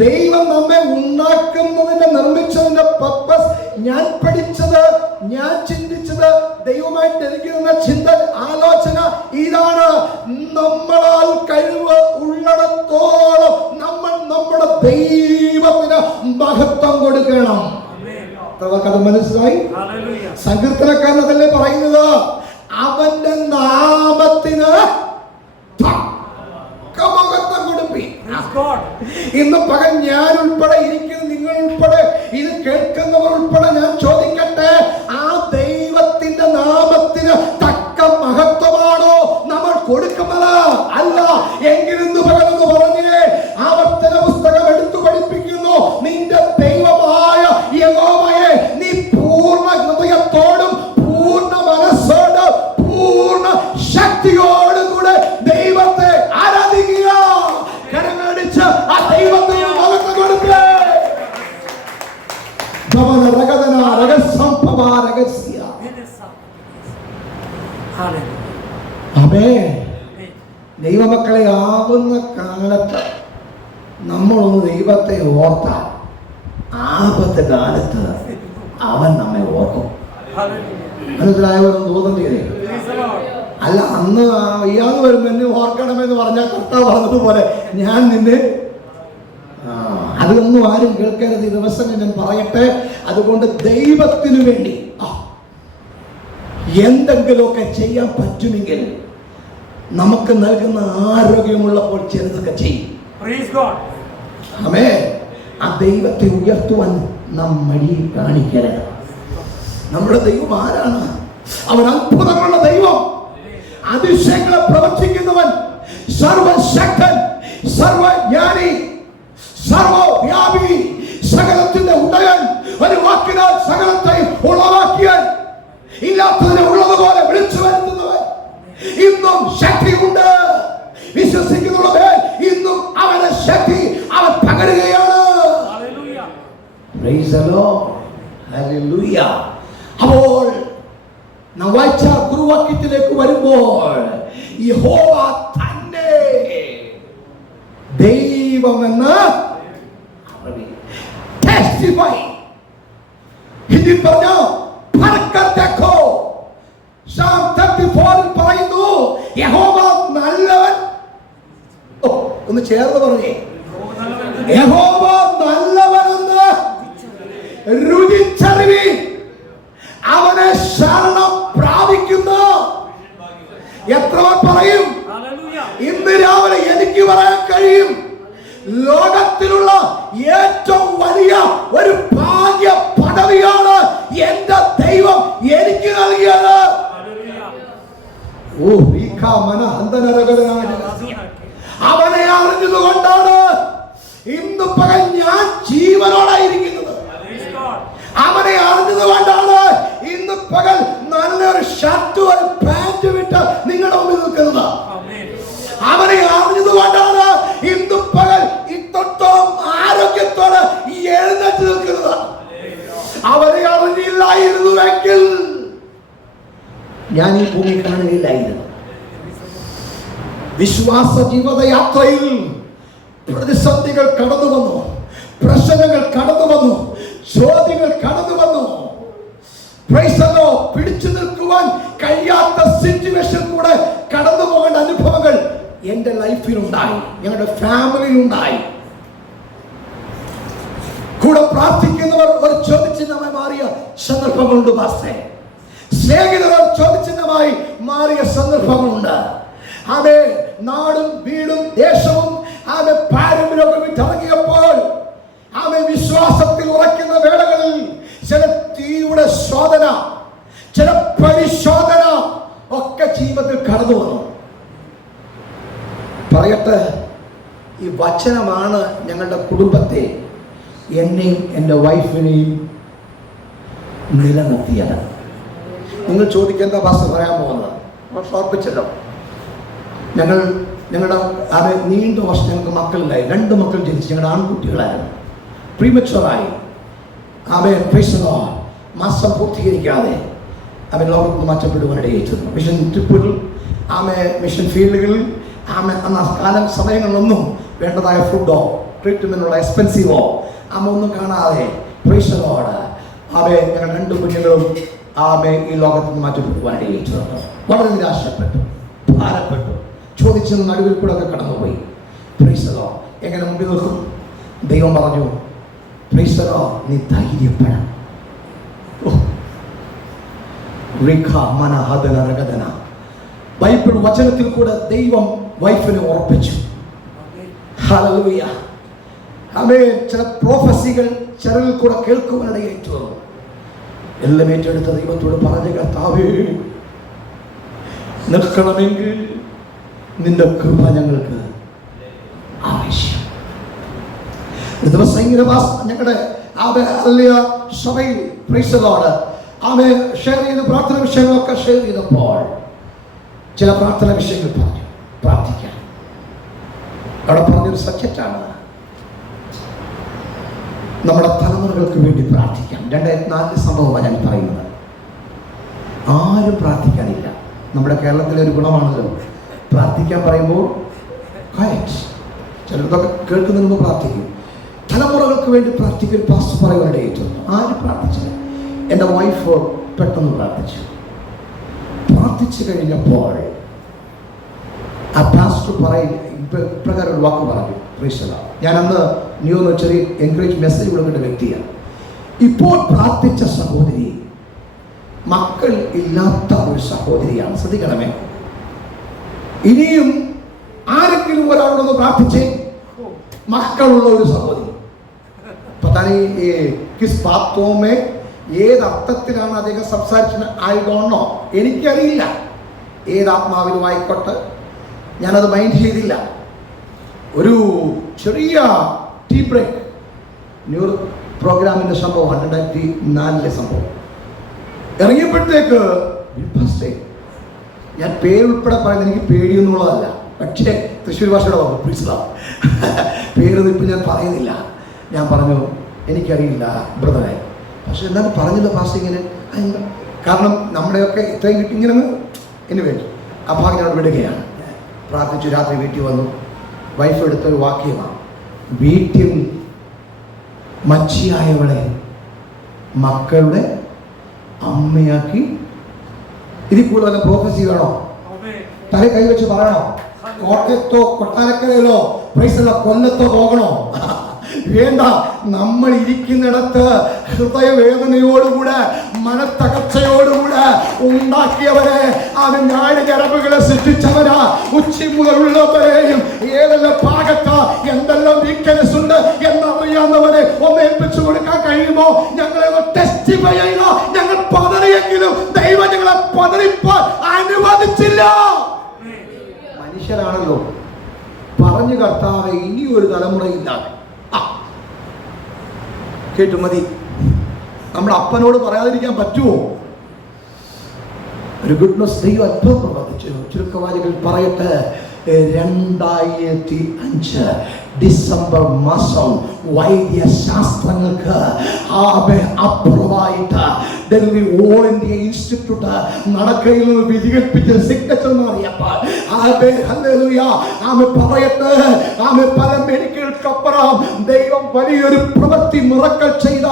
ദൈവം നമ്മെ ഉണ്ടാക്കുന്നതിന്റെ, നിർമ്മിച്ചതിന്റെ പർപ്പസ്, ഞാൻ പഠിച്ചത്, ഞാൻ ചിന്തിച്ചത്, ദൈവമായിട്ട് എനിക്ക് തന്ന ചിന്ത, ആലോചന ഇതാണ്. നമ്മളാൽ കഴിവ് ഉള്ളിടത്തോളം നമ്മൾ നമ്മുടെ ദൈവത്തിന് മഹത്വം കൊടുക്കണം. അത് മനസ്സിലായി? സങ്കീർത്തനക്കാരൻ അതല്ലേ പറയുന്നത്, അവന്റെ നാമത്തിന് മഹത്വം കൊടുപ്പി. ഇന്ന് പകൽ ഞാൻ ഉൾപ്പെടെ ഇരിക്കുന്ന, നിങ്ങൾ ഉൾപ്പെടെ, ഇത് കേൾക്കുന്നവർ ഉൾപ്പെടെ ഞാൻ ചോദിക്കട്ടെ, ആ ദൈവത്തിന്റെ നാമത്തിന് തക്ക മഹത്വമാണോ നമ്മൾ കൊടുക്കുന്നത്? അല്ല എങ്കിലും പകലെന്ന് പറഞ്ഞേ, ആവർത്തന പുസ്തകം എടുത്തു പഠിപ്പിക്കുന്നു, നിന്റെ ദൈവമായ യഹോവയെ നീ പൂർണ്ണ ഹൃദയത്തോടും പൂർണ്ണ മനസ്സോടും പൂർണ്ണ ശക്തിയോടും കൂടെ ദൈവത്തെ ആരാധിക്കുക. കരങ്ങളടിച്ച് ആ ദൈവത്തിന് മഹത്വം കൊടുക്കുക. ദൈവമക്കളെ ആവുന്ന കാലത്ത് നമ്മളൊന്ന് ദൈവത്തെ ഓർത്താൽ, ആപത്ത് കാലത്ത് അവൻ നമ്മെ ഓർക്കും. മനസ്സിലായവരൊന്നും തോന്നുന്നില്ലേ? അല്ല, അന്ന് ഇയാന്ന് വരുമ്പോ എന്നെ ഓർക്കണമെന്ന് പറഞ്ഞാൽ കർത്താവ് പറഞ്ഞതുപോലെ ഞാൻ നിന്നെ, അതൊന്നും ആരും കേൾക്കരുത്. ഈ ദിവസം ഞാൻ പറയട്ടെ, അതുകൊണ്ട് ദൈവത്തിനു വേണ്ടി എന്തെങ്കിലുമൊക്കെ ചെയ്യാൻ പറ്റുമെങ്കിൽ നമുക്ക് നൽകുന്ന ആരോഗ്യമുള്ളപ്പോൾ ചിലതൊക്കെ ചെയ്യും. ആമേൻ. ആ ദൈവത്തെ ഉയർത്തുവാൻ നാം മടി കാണിക്കരുത്. നമ്മുടെ ദൈവം ആരാണ്? അവൻ അത്ഭുതമുള്ള ദൈവം, അതിശയങ്ങളെ പ്രവർത്തിക്കുന്നവൻ, സർവശക്തൻ, സർവജ്ഞാനി, സർവവ്യാപി, സകലത്തിന്റെ ഉടയൻ, ഒരു വാക്കിനാൽ സകലത്തെ ഉളവാക്കിയാൽ ഇല്ലാത്തതിനെ ഉള്ളതുപോലെ വിളിച്ചു വരുത്തുന്നവൻ. ഇന്നും ശക്തിയുണ്ട്. വിശ്വസിക്കുന്നവരുടെ ഇന്നും അവന്റെ ശക്തി അവൻ പകരുകയാണ്. Praise the Lord. Hallelujah. അപ്പോൾ നാം വായിച്ച കുറുവാക്യത്തിലേക്ക് വരുമ്പോൾ, യഹോവ തന്നെ ദൈവമെന്ന് ടെസ്റ്റിഫൈ. ഹിന്ദി പറഞ്ഞു Psalm 34 പറയുന്നു, യഹോവ നല്ലവൻ. ഒന്ന് ചേർന്ന് പറഞ്ഞേ, യഹോവ നല്ലവനെന്ന് രുചിച്ചറിവീൻ. അവനെ ശരണം പ്രാപിക്കുന്ന എത്ര പറയും? ഇന്ന് രാവിലെ എനിക്ക് പറയാൻ കഴിയും, ലോകത്തിലുള്ള ഏറ്റവും വലിയ ഒരു ഭാഗ്യ പദവിയാണ് എന്റെ ദൈവം എനിക്ക് നൽകിയത്. അവനെ അറിഞ്ഞതുകൊണ്ടാണ് ഇന്ന് പകൽ ഞാൻ ജീവനോടായിരിക്കുന്നത്. അവനെ അറിഞ്ഞതുകൊണ്ടാണ് ഇന്ന് പകൽ നല്ലൊരു ഷർട്ട്, ഒരു പാന്റ് വിട്ട് നിങ്ങളുടെ മുമ്പിൽ നിൽക്കുന്നത്. അവനെ അറിഞ്ഞതുകൊണ്ടാണ് ഇന്ന് പകൽ ഇത്രത്തോളം ആരോഗ്യത്തോടെ എഴുന്നേറ്റ് നിൽക്കുന്നത്. അവനെ അറിഞ്ഞില്ലായിരുന്നുവെങ്കിൽ ഞാൻ ഈ ഭൂമി കാണുകയില്ലായിരുന്നു. വിശ്വാസ ജീവിതയാത്രയിൽ പ്രതിസന്ധികൾ കടന്നു വന്നു, പ്രശ്നങ്ങൾ കടന്നു വന്നു, ചോദ്യങ്ങൾ കടന്നു വന്നു. പിടിച്ചു നിൽക്കുവാൻ കഴിയാത്ത സിറ്റുവേഷൻ കൂടെ കടന്നു പോകേണ്ട അനുഭവങ്ങൾ എന്റെ ലൈഫിലുണ്ടായി, ഞങ്ങളുടെ ഫാമിലിയിലുണ്ടായി. കൂടെ പ്രാർത്ഥിക്കുന്നവർ ഒരു ചോദ്യചിഹ്നമായി മാറിയ സന്ദർഭങ്ങളുണ്ട്. സ്നേഹിതർ ചോദ്യചിഹ്നമായി മാറിയ സന്ദർഭങ്ങളുണ്ട്. ആമേ നാടും വീടും ദേശവും ആമേ പാരമ്പര്യമൊക്കെ വിട്ടിറങ്ങിയപ്പോൾ ആമേ വിശ്വാസത്തിൽ ഉറയ്ക്കുന്ന വേളകളിൽ ചില തീയുടെ ശോധന, ചില പരിശോധന ഒക്കെ ജീവിതത്തിൽ കടന്നു വന്നു. പറയട്ടെ, ഈ വചനമാണ് ഞങ്ങളുടെ കുടുംബത്തെ, എന്നെയും എൻ്റെ വൈഫിനെയും നിലനിർത്തിയത്. നിങ്ങൾ ചോദിക്കുന്ന പാസ്റ്റർ പറയാൻ പോകുന്നത് ഓർപ്പിച്ചല്ലോ. ഞങ്ങളുടെ അത് നീണ്ട വർഷം ഞങ്ങൾക്ക് മക്കളിലായി, 2 മക്കൾ ജനിച്ച് ഞങ്ങളുടെ ആൺകുട്ടികളായിരുന്നു. പ്രീമച്ചുവറായി മാസം പൂർത്തീകരിക്കാതെ അവൻ ലോകത്ത് മാറ്റപ്പെടുവാനിടയേറ്റുന്നു. മിഷൻ ട്രിപ്പുകൾ മിഷൻ ഫീൽഡുകളിൽ കാലം സമയങ്ങളിലൊന്നും വേണ്ടതായ ഫുഡോ ട്രീറ്റ്മെൻറ്റുള്ള എക്സ്പെൻസീവോ ഒന്നും കാണാതെ ഞങ്ങൾ 2 കുഞ്ഞുങ്ങളും ഈ ലോകത്ത് നിന്ന് മാറ്റപ്പെടുവാനിടയേറ്റു. വളരെ നിരാശപ്പെട്ടു, ഭാരപ്പെട്ടു, ചോദിച്ചു നടുവിൽ കൂടെ ഒക്കെ കടന്നുപോയി. പ്രൈസലോ എങ്ങനെ മുമ്പിൽ നിൽക്കും? ദൈവം പറഞ്ഞു, പ്രൈസലോ നീ ധൈര്യപ്പെടാം. ബൈബിൾ വചനത്തിൽ കൂടെ ദൈവം വൈഫിനെ ഉറപ്പിച്ചു. ഹല്ലേലൂയ. ചില പ്രോഫസികൾ ചിലരിൽ കൂടെ കേൾക്കുവാനിടയേറ്റു. എല്ലാം ഏറ്റെടുത്ത ദൈവത്തോട് പറഞ്ഞു, കർത്താവേ നിൽക്കണമെങ്കിൽ നിന്റെ കൃപ ഞങ്ങൾക്ക് ആവശ്യം. ഒരു ദിവസം ഇങ്ങനെ ഞങ്ങളുടെ സഭയിൽ ഷെയർ ചെയ്ത് പ്രാർത്ഥന വിഷയങ്ങളൊക്കെ ഷെയർ ചെയ്തപ്പോൾ ചില പ്രാർത്ഥന വിഷയങ്ങൾ പറഞ്ഞു പ്രാർത്ഥിക്കാൻ. അവിടെ പറഞ്ഞൊരു സബ്ജക്റ്റാണ് നമ്മുടെ തലമുറകൾക്ക് വേണ്ടി പ്രാർത്ഥിക്കാം. 2004 സംഭവമാണ് ഞാൻ പറയുന്നത്. ആരും പ്രാർത്ഥിക്കാനില്ല. നമ്മുടെ കേരളത്തിലെ ഒരു ഗുണമാണല്ലോ, പ്രാർത്ഥിക്കാൻ പറയുമ്പോൾ ചിലർക്കൊക്കെ കേൾക്കുന്നതിന് മുമ്പ് പ്രാർത്ഥിക്കും. തലമുറകൾക്ക് വേണ്ടി പ്രാർത്ഥിക്കാൻ പാസ്റ്റർ പറയുവാനിടയേറ്റു. ആരും പ്രാർത്ഥിച്ചില്ല. എൻ്റെ വൈഫ് പെട്ടെന്ന് പ്രാർത്ഥിച്ചു കഴിഞ്ഞപ്പോൾ ആ പാസ്റ്റർ ഇപ്രകാരം ഒരു വാക്ക് പറഞ്ഞു. ഞാൻ അന്ന് ന്യൂന്ന് ചെറിയ എൻകറേജ് മെസ്സേജ് കൊടുക്കേണ്ട വ്യക്തിയാണ്. ഇപ്പോൾ പ്രാർത്ഥിച്ച സഹോദരി മക്കൾ ഇല്ലാത്ത ഒരു സഹോദരിയാണ്. ശ്രദ്ധിക്കണമേ, ഇനിയും ആരെങ്കിലും ഒരാളോടൊന്ന് പ്രാർത്ഥിച്ചേ മക്കളുള്ള ഒരു സഹോദരി. ഏത് അർത്ഥത്തിലാണ് അദ്ദേഹം സംസാരിച്ചത് ആയിക്കോണോ എനിക്കറിയില്ല. ഏതാത്മാവിലും ആയിക്കോട്ടെ, ഞാനത് മൈൻഡ് ചെയ്തില്ല. ഒരു ചെറിയ ടീ ബ്രേക്ക് ന്യൂ പ്രോഗ്രാമിൻ്റെ സംഭവമാണ്, 2004 സംഭവം. ഇറങ്ങിയപ്പോഴത്തേക്ക് ഞാൻ പേരുൾപ്പെടെ പറയുന്നത് എനിക്ക് പേടിയൊന്നുള്ളതല്ല, പക്ഷേ തൃശ്ശൂർ ഭാഷയുടെ പേരൊന്നും ഇപ്പം ഞാൻ പറയുന്നില്ല. ഞാൻ പറഞ്ഞു എനിക്കറിയില്ല ബ്രദറെ, പക്ഷെ എന്നാലും പറഞ്ഞില്ല പാസ്റ്റർ ഇങ്ങനെ. കാരണം നമ്മുടെയൊക്കെ ഇത്രയും കിട്ടി ഇങ്ങനെ എന്ന് വേണ്ടി ആ ഭാഗം ഞാൻ വിടുകയാണ്. പ്രാർത്ഥിച്ചു, രാത്രി വീട്ടിൽ വന്നു. വൈഫ് എടുത്തൊരു വാക്യമാണ്, വീട്ടിൽ മച്ചിയായവളെ മക്കളുടെ അമ്മയാക്കി. ഇതിൽ കൂടുതൽ പ്രോഫസി വേണോ? തല കൈവച്ച് പറയണോ? കോട്ടയത്തോ കൊട്ടാരക്കരയിലോ കൊല്ലത്തോ പോകണോ? വേണ്ട. നമ്മൾ ഇരിക്കുന്നിടത്ത് ഹൃദയവേദനയോടുകൂടെ മനത്തകർച്ചയോടുകൂടെ ഉണ്ടാക്കിയവരെ, അവൻ ഞാനുചരമ്പുകളെ സൃഷ്ടിച്ചവരാ. ഉച്ചി മുതലുള്ളവരെയും ഏതെല്ലാം ഭാഗത്ത് എന്തെല്ലാം വീക്ക്നെസ് ഉണ്ട് എന്നറിയാവുന്നവരെ ഒന്ന് ഏൽപ്പിച്ചു കൊടുക്കാൻ കഴിയുമോ? ഞങ്ങളെ ടെസ്റ്റിഫൈ ചെയ്ത ഞങ്ങൾ പതറിയെങ്കിലും ദൈവം ഞങ്ങളെ പതറിപ്പാൻ അനുവദിച്ചില്ല. മനുഷ്യരാണല്ലോ പറഞ്ഞു, കർത്താവേ ഇനി ഒരു തലമുറയില്ലാതെ കേട്ടു മതി. നമ്മുടെ അപ്പനോട് പറയാതിരിക്കാൻ പറ്റുമോ? ഒരു ഗുഡ്നസ് ദൈവം അത്ഭുതം പ്രവർത്തിച്ചു. ചുരുക്കവാചകൾ പറയട്ടെ, 2005 ഡിസംബർ മാസം വൈദ്യശാസ്ത്രങ്ങൾക്ക് അപ്രൂവായിട്ട് ഡൽഹി ഓൾ ഇന്ത്യ ഇൻസ്റ്റിറ്റ്യൂട്ട് നടക്കയിൽ നിന്ന് വിധികൽപ്പിച്ച സിഗ്നേച്ചർ മാറിയപ്പോൾ പറയട്ടെ, പല മെഡിക്കൽക്കപ്പുറം ദൈവം വലിയൊരു പ്രവൃത്തി മിറക്കൽ ചെയ്ത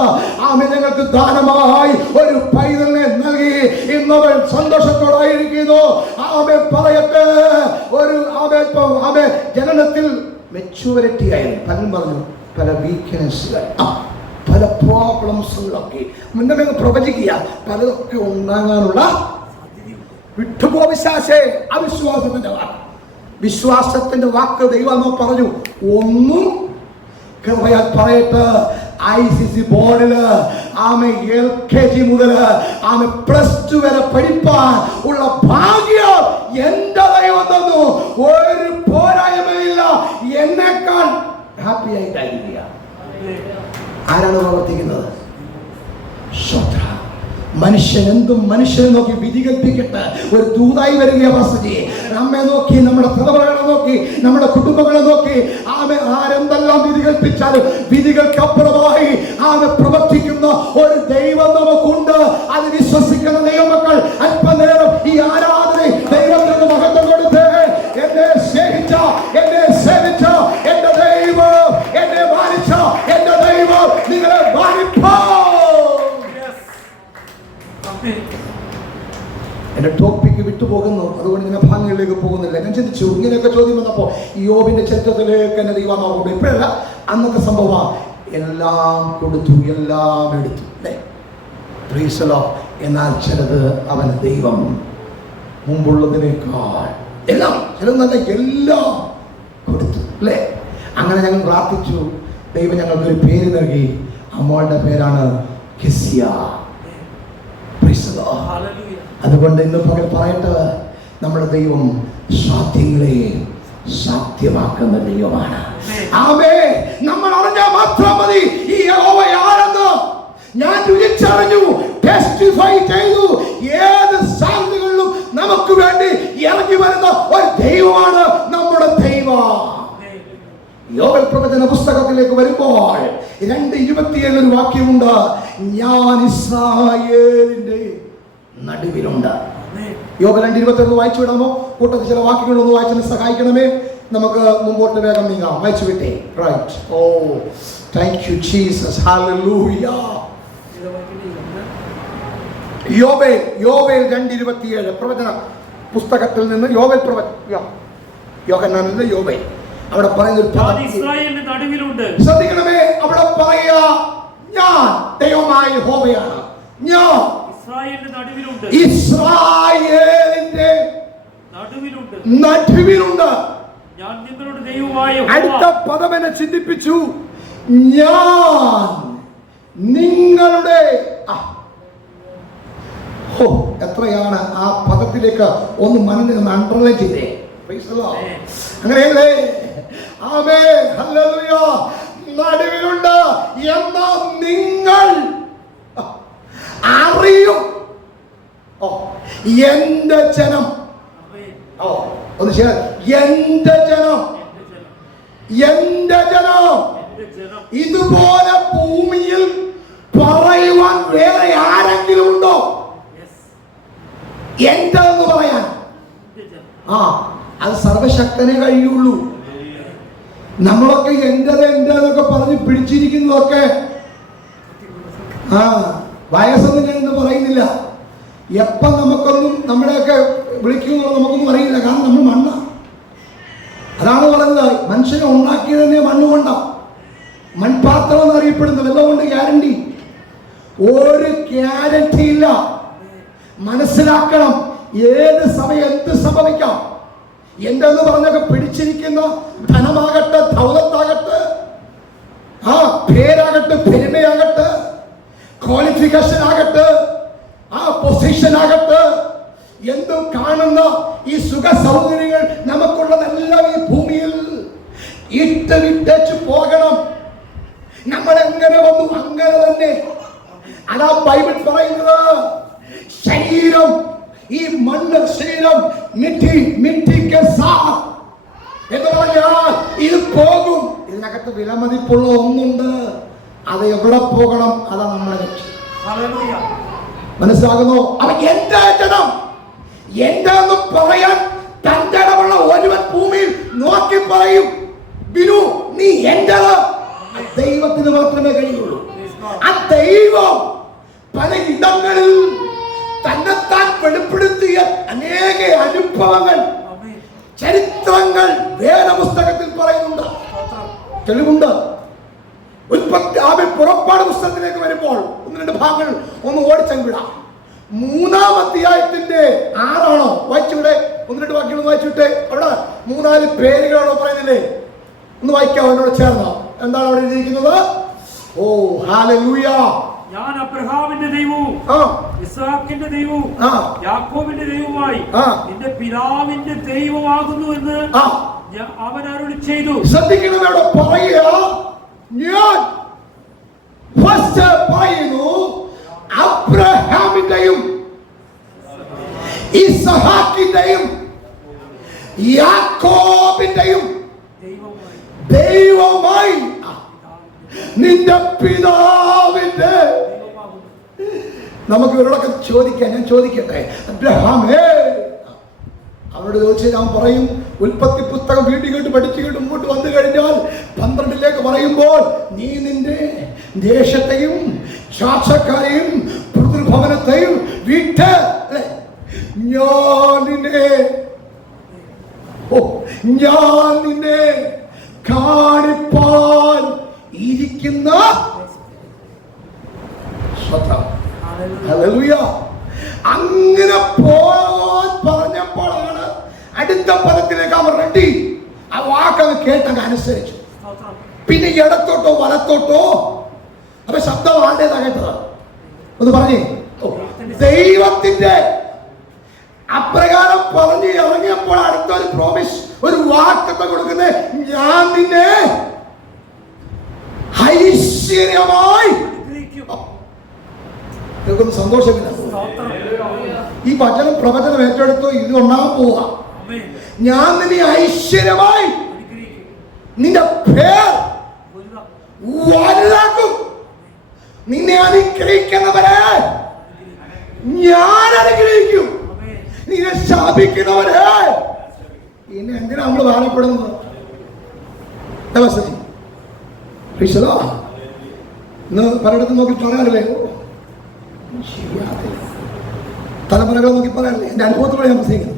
ഞങ്ങൾക്ക് ദാനമായി ഒരു പൈതലിനെ നൽകി. ഇന്നവൻ സന്തോഷത്തോടായിരിക്കുന്നു. പറയട്ടെ, ഒരു ജനനത്തിൽ മെച്യൂരിറ്റി ആയിരുന്നു. പലരും പറഞ്ഞു പല വീക്ക്നെസ്സുകൾ, പല പ്രോബ്ലംസുകളൊക്കെ മുന്നേ പ്രവചിക്കുക, പലതൊക്കെ ഉണ്ടാകാനുള്ള വിട്ടുപോവിശ്വാസേ അവിശ്വാസത്തിന്റെ വാക്ക്. വിശ്വാസത്തിന്റെ വാക്ക് ദൈവം പറഞ്ഞു. ഒന്നും കൃപയാൽ പറയട്ടെ, ICC ബോർഡില് ആമെ LKG മുതൽ ആമെ +2 വരെ പഠിപ്പാൻ ഉള്ള ഭാഗ്യം എന്റെ ദൈവം തന്നു. ഒരു പോരായ്മയില്ല. എന്നെക്കാൾ ഹാപ്പി ആയിട്ടായിരിക്കുക. ആരാണ് പ്രവർത്തിക്കുന്നത്? മനുഷ്യൻ എന്തും മനുഷ്യനെ നോക്കി വിധി കൽപ്പിക്കട്ടെ. ഒരു ദൂതായി വരികയാ പാസ്റ്റർജി. നമ്മെ നോക്കി, നമ്മുടെ തലമുറകളെ നോക്കി, നമ്മുടെ കുടുംബങ്ങളെ നോക്കി ആരെന്തെല്ലാം വിധി കൽപ്പിച്ചാലും വിധികൾക്കപ്പുറമായി പ്രവർത്തിക്കുന്ന ഒരു ദൈവം നമുക്കുണ്ട്. അത് വിശ്വസിക്കുന്ന ദൈവമക്കൾ അല്പനേരം ഈ ആരാധന ദൈവത്തിന് മഹത്വം കൊടുത്ത് എന്നെ സ്നേഹിച്ച, എന്നെ സേവിച്ച എന്റെ ദൈവം, എന്നെ മാനിച്ച എന്റെ ദൈവം നിങ്ങളെ മാനിപ്പോ. എന്റെ ടോപ്പിക്ക് വിട്ടുപോകുന്നു, അതുകൊണ്ട് ഇങ്ങനെ ഭാഗങ്ങളിലേക്ക് പോകുന്നില്ല. ഞാൻ ചിന്തിച്ചു, ഇങ്ങനെയൊക്കെ ചോദ്യം വന്നപ്പോൾ യോബിന്റെ ചരിത്രത്തിലേക്ക് എന്നെ ദൈവം നോക്കും. ഇപ്പോഴല്ല, അന്നത്തെ സംഭവം. എല്ലാം കൊടുത്തു, എല്ലാം എടുത്തു അല്ലേ? എന്നാൽ ചിലത് അവന് ദൈവം മുമ്പുള്ളതിനേക്കാൾ എല്ലാം, ചിലതല്ല എല്ലാം കൊടുത്തു അല്ലേ? അങ്ങനെ ഞങ്ങൾ പ്രാർത്ഥിച്ചു. ദൈവം ഞങ്ങൾക്കൊരു പേര് നൽകി. അമ്മയുടെ പേരാണ് കെസിയ. അതുകൊണ്ട് ഇന്ന് പകൽ പറയട്ടെ, നമ്മുടെ ദൈവം സാധ്യങ്ങളെ സാധ്യമാക്കുന്ന ദൈവമാണ്. ആമേൻ. നമ്മൾ അറിഞ്ഞാൽ മാത്രം മതി ഈ യഹോവ ആരെന്ന്. ഞാൻ രുചിച്ചറിഞ്ഞു, ടെസ്റ്റിഫൈ ചെയ്തു. ഏത് സാധ്യതകളിലും നമുക്ക് വേണ്ടി ഇറങ്ങി വരുന്ന ഒരു ദൈവമാണ് നമ്മുടെ ദൈവം. യോബേൽ പ്രവചന പുസ്തകത്തിലേക്ക് വരുമ്പോൾ 2:27 ഒരു വാക്യമുണ്ട്. ഞാൻ ഇസ്രായേലിന്റെ നടുവിലുണ്ട്. യോബേൽ 2:21 വായിച്ചു വിടാമോ? കൂട്ടത്തിൽ ചില വാക്യങ്ങളൊന്ന് വായിച്ചതിന് സഹായിക്കണമേ. നമുക്ക് മുമ്പോട്ട് വേഗം നീങ്ങാം. വായിച്ചു വിട്ടേ. Right. Oh thank you Jesus. ഹല്ലേലൂയ. യോബേൽ 2:27 പ്രവചന പുസ്തകത്തിൽ നിന്ന് യോബേൽ യോഹന്നാനിലെ യോബേൽ അവിടെ പറയുന്ന ഒരു പദം ഇസ്രായേലിന്റെ നടുവിലുണ്ട്. ശ്രദ്ധിക്കണമേ. അവിടെ പറയാ, ഞാൻ ദൈവമായ യഹോവയാണ്. ഞാൻ ഇസ്രായേലിന്റെ നടുവിലുണ്ട്. ഇസ്രായേലിന്റെ നടുവിലുണ്ട്. നടുവിലുണ്ട്. ഞാൻ നിങ്ങളുടെ ദൈവമായ യഹോവ. അടുത്ത പദം എന്നെ ചിന്തിപ്പിച്ചു. ഞാൻ നിങ്ങളുടെ എത്രയാണ് ആ പദത്തിലേക്ക് ഒന്ന് മനസ്സിൽ അണ്ടർലൈൻ ചെയ്തേ. അങ്ങനെയല്ലേ? ആമേൻ. ഹല്ലേലൂയ. നടുവിലുണ്ട് എന്ന് നിങ്ങൾ അറിയും. എന്റെ ജനം. ഒന്ന് ശരി. എന്റെ ജനം, എന്റെ ജനം. ഇതുപോലെ ഭൂമിയിൽ പറയുവാൻ വേറെ ആരെങ്കിലും ഉണ്ടോ? എന്റെ എന്ന് പറയാൻ അത് സർവശക്തനെ കഴിയുള്ളൂ. നമ്മളൊക്കെ എന്റേതൊക്കെ പറഞ്ഞ് പിടിച്ചിരിക്കുന്നതൊക്കെ വയസ്സൊന്നും ഞാനിന്ന് പറയുന്നില്ല. എപ്പം നമുക്കൊന്നും നമ്മുടെയൊക്കെ വിളിക്കുമെന്നുള്ള നമുക്കൊന്നും അറിയില്ല. കാരണം നമ്മൾ മണ്ണ. അതാണ് പറയുന്നത്, മനുഷ്യനെ ഉണ്ടാക്കിയത് തന്നെ മണ്ണുകൊണ്ടാണ്. മൺപാത്രം എന്നറിയപ്പെടുന്നത്. വെള്ളം കൊണ്ട് ഗ്യാരണ്ടി? ഒരു ഗ്യാരണ്ടി ഇല്ല. മനസ്സിലാക്കണം, ഏത് സമയം എന്ത് സംഭവിക്കാം. എന്തെന്ന് പറഞ്ഞൊക്കെ പിടിച്ചിരിക്കുന്ന ധനമാകട്ടെ, ദൗലത്താകട്ടെ, പേരാകട്ടെ, പെരുമയാകട്ടെ, ക്വാളിഫിക്കേഷൻ ആകട്ടെ, പൊസിഷൻ ആകട്ടെ, എന്തും കാണുന്ന ഈ സുഖ സൗകര്യങ്ങൾ നമുക്കുള്ളതെല്ലാം ഈ ഭൂമിയിൽ ഇട്ട് വിട്ടേച്ചു പോകണം. നമ്മൾ എങ്ങനെ വന്നു അങ്ങനെ തന്നെ. അതാ ബൈബിൾ പറയുന്നത്. ശരീരം, ഈ മണ്ണ് ശരീരം എന്ന് പറഞ്ഞാൽ ഇത് പോകും. ഇതിനകത്ത് വിലമതിപ്പുള്ള ഒന്നുണ്ട്. അത് എവിടെ പോകണം? അതാ നമ്മളെ ലക്ഷ്യം. മനസ്സിലാകുന്നു? അവൻ എന്റെ ജനം, എന്റെ എന്ന് പറയാൻ തന്റെ ഇടമുള്ള ഒരുവൻ ഭൂമിയിൽ നോക്കി പറയും, ബിനു നീ എന്റേത്. ദൈവത്തിന് മാത്രമേ കഴിയുള്ളൂ. ആ ദൈവം പല ഇടങ്ങളിൽ തന്നെത്താൻ വെളിപ്പെടുത്തിയ അനേക അനുഭവങ്ങൾ, ചരിത്രങ്ങൾ വേദപുസ്തകത്തിൽ പറയുന്നുണ്ട്. തെളിവുണ്ട്. പുറപ്പാട് പുസ്തകത്തിലേക്ക് വരുമ്പോൾ 1-2 ഭാഗങ്ങൾ ഒന്ന് ഓടിച്ചെങ്കിടാം. 3-ാം അധ്യായത്തിന്റെ 6 വായിച്ചൂടെ? 1-2 വാക്യങ്ങൾ വായിച്ചിട്ട് അവിടെ 3-4 പേരുകളാണോ പറയുന്നില്ലേ? ഒന്ന് വായിക്കാം അവനോട് ചേർന്ന്. എന്താണ് അവിടെ എഴുതിയിരിക്കുന്നത്? ഓ ഹല്ലേലൂയ. ഞാൻ അബ്രഹാമിന്റെ ദൈവവും ഇസ്ഹാക്കിന്റെ ദൈവവും യാക്കോബിന്റെ ദൈവവുമായി നിന്റെ പിതാവിന്റെ ദൈവമാകുന്നു എന്ന് അവൻ അരുളി ചെയ്തു. ശ്രദ്ധിക്കണം, അവിടെ പറയുക, ഞാൻ ഫസ്റ്റ് പറയുന്നു അബ്രഹാമിന്റെയും ഇസ്ഹാക്കിന്റെയും യാക്കോബിന്റെയും ദൈവമായി നിന്റെ പിതാവിന്റെ. നമുക്ക് ഇവരോടൊക്കെ ചോദിക്കാം, ഞാൻ ചോദിക്കട്ടെ, അബ്രഹാമേ, അവരോട് ചോദിച്ചാൽ ഞാൻ പറയും, ഉൽപ്പത്തി പുസ്തകം വീട്ടിൽ കേട്ട് പഠിച്ചു കേട്ട് മുമ്പോട്ട് വന്നു കഴിഞ്ഞാൽ 12 പറയുമ്പോൾ നീ നിന്റെ ദേശത്തെയും ശാസക്കാരെയും പിതൃഭവനത്തെയും വിട്ട് ഞാൻ നിന്നെ കാണിപ്പാൻ ഇരിക്കുന്ന അങ്ങനെ പോകാൻ പറഞ്ഞപ്പോഴാണ് അടുത്ത പദത്തിലേക്ക് അവർ റെഡി. ആ വാക്കത് കേട്ടങ്ങ് അനുസരിച്ചു. പിന്നെ ഇടത്തോട്ടോ വലത്തോട്ടോ അപ്പൊ ശബ്ദം ആരുടേതാ കേട്ടത്? ഒന്ന് പറഞ്ഞേ. ദൈവത്തിന്റെ അപ്രകാരം പറഞ്ഞ് ഇറങ്ങിയപ്പോൾ അടുത്തൊരു പ്രോമിസ്, ഒരു വാക്തത്വം കൊടുക്കുന്നത്, ഞാൻ നിന്നെ ഐശ്വര്യമായി. നിങ്ങൾക്കൊന്നും സന്തോഷമില്ല? ഈ വചനം പ്രവചനം ഏറ്റെടുത്തോ ഇത് ഉണ്ടാകാൻ പോവാ. ഞാൻ നിന്നെ ഐശ്വര്യമായി, നിന്റെ പേർ വലുതാക്കും, നിന്നെ അനുഗ്രഹിക്കുന്നവരെ ഞാൻ അനുഗ്രഹിക്കും, നിന്നെ ശാപിക്കുന്നവരെ. പിന്നെ എന്തിനാ നമ്മൾ വാഴപ്പെടുന്നത്? ഇന്ന് പലയിടത്തും നോക്കി പറയാറില്ലേ, തലമുറകളെ നോക്കി പറയാറില്ലേ, എൻ്റെ അനുഭവത്തിലൂടെ ഞാൻ പ്രസംഗിക്കുന്നു,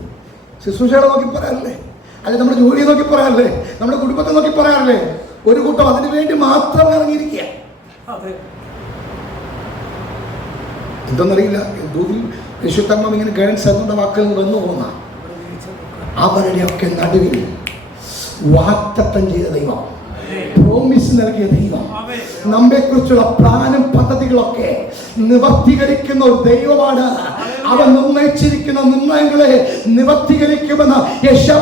ശുശ്രൂഷകളെ നോക്കി പറയാറില്ലേ, അല്ലെ നമ്മുടെ ജോലിയെ നോക്കി പറയാറില്ലേ, നമ്മുടെ കുടുംബത്തെ നോക്കി പറയാറില്ലേ? ഒരു കൂട്ടം അതിനു വേണ്ടി മാത്രം ഇറങ്ങിയിരിക്കുക. എന്തെന്നറിയില്ല, വിശുദ്ധമ്മ ഇങ്ങനെ ഗൈഡൻസ് എന്ന വാക്കുകൾ വന്നു പോകുന്ന അവരുടെയൊക്കെ നടുവിൽ വാഗ്ദത്തം ചെയ്ത ദൈവം, പ്രോമിസ് നൽകിയ ദൈവം, നമ്മെക്കുറിച്ചുള്ള പ്ലാനും പദ്ധതികളൊക്കെ നിവർത്തീകരിക്കുന്ന ഒരു ദൈവമാണ്. അവൻ നിർണയിച്ചിരിക്കുന്ന നിർണയങ്ങളെ നിവർത്തീകരിക്കുമെന്ന് യെശയ്യാ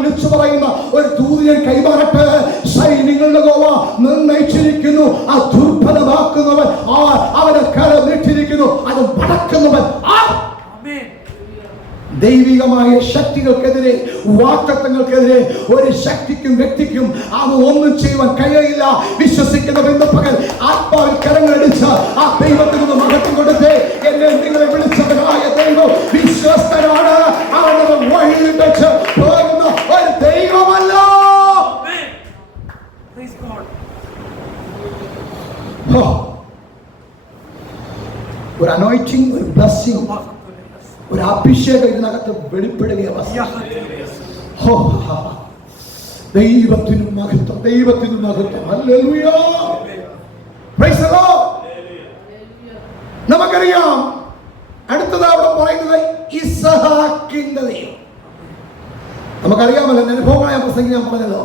വിളിച്ചു പറയുന്ന ഒരു ദൂതൻ കൈമാറട്ടെ. സൈന്യങ്ങളുടെ യഹോവ നിർണയിച്ചിരിക്കുന്നു, ആ ദുർബലമാക്കുന്നവൻ അവനെ കരം നീട്ടിയിരിക്കുന്നു, അത് മടക്കുന്നവൻ. ദൈവികമായ ശക്തികൾക്കെതിരെ, വാഗ്ദത്തങ്ങൾക്കെതിരെ ഒരു ശക്തിക്കും വ്യക്തിക്കും അത് ഒന്നും ചെയ്യുവാൻ കഴിയില്ല. വിശ്വസിക്കുന്ന ഇന്ന് പകൽ ആത്മാവിൽ കരങ്ങളടിച്ച് ആ ദൈവത്തിന് മഹത്വം കൊടുത്ത്, എന്നെ നിങ്ങളെ വിളിച്ചവനായ ദൈവം വിശ്വസ്തനാണ്. അവരുടെ വഴിയിൽ വെച്ച് പോകുന്ന ഒരു ദൈവമല്ല. ഒരു അനോയിറ്റിംഗ്, ഒരു ബ്ലെസ്സിംഗ്, ഒരു അഭിഷേകം ഇതിനകത്ത് വെളിപ്പെടുകയാണ്. ദൈവത്തിനും മഹത്വം, ദൈവത്തിനും മഹത്വം. Hallelujah, price the Lord. നമുക്കറിയാം അടുത്തത് അവിടെ പറയുന്നത് ഇസ്ഹാക്കിന്റെ ദൈവം. നമുക്കറിയാമല്ലോ, അനുഭവമായ പ്രസംഗം ഞാൻ പറഞ്ഞല്ലോ,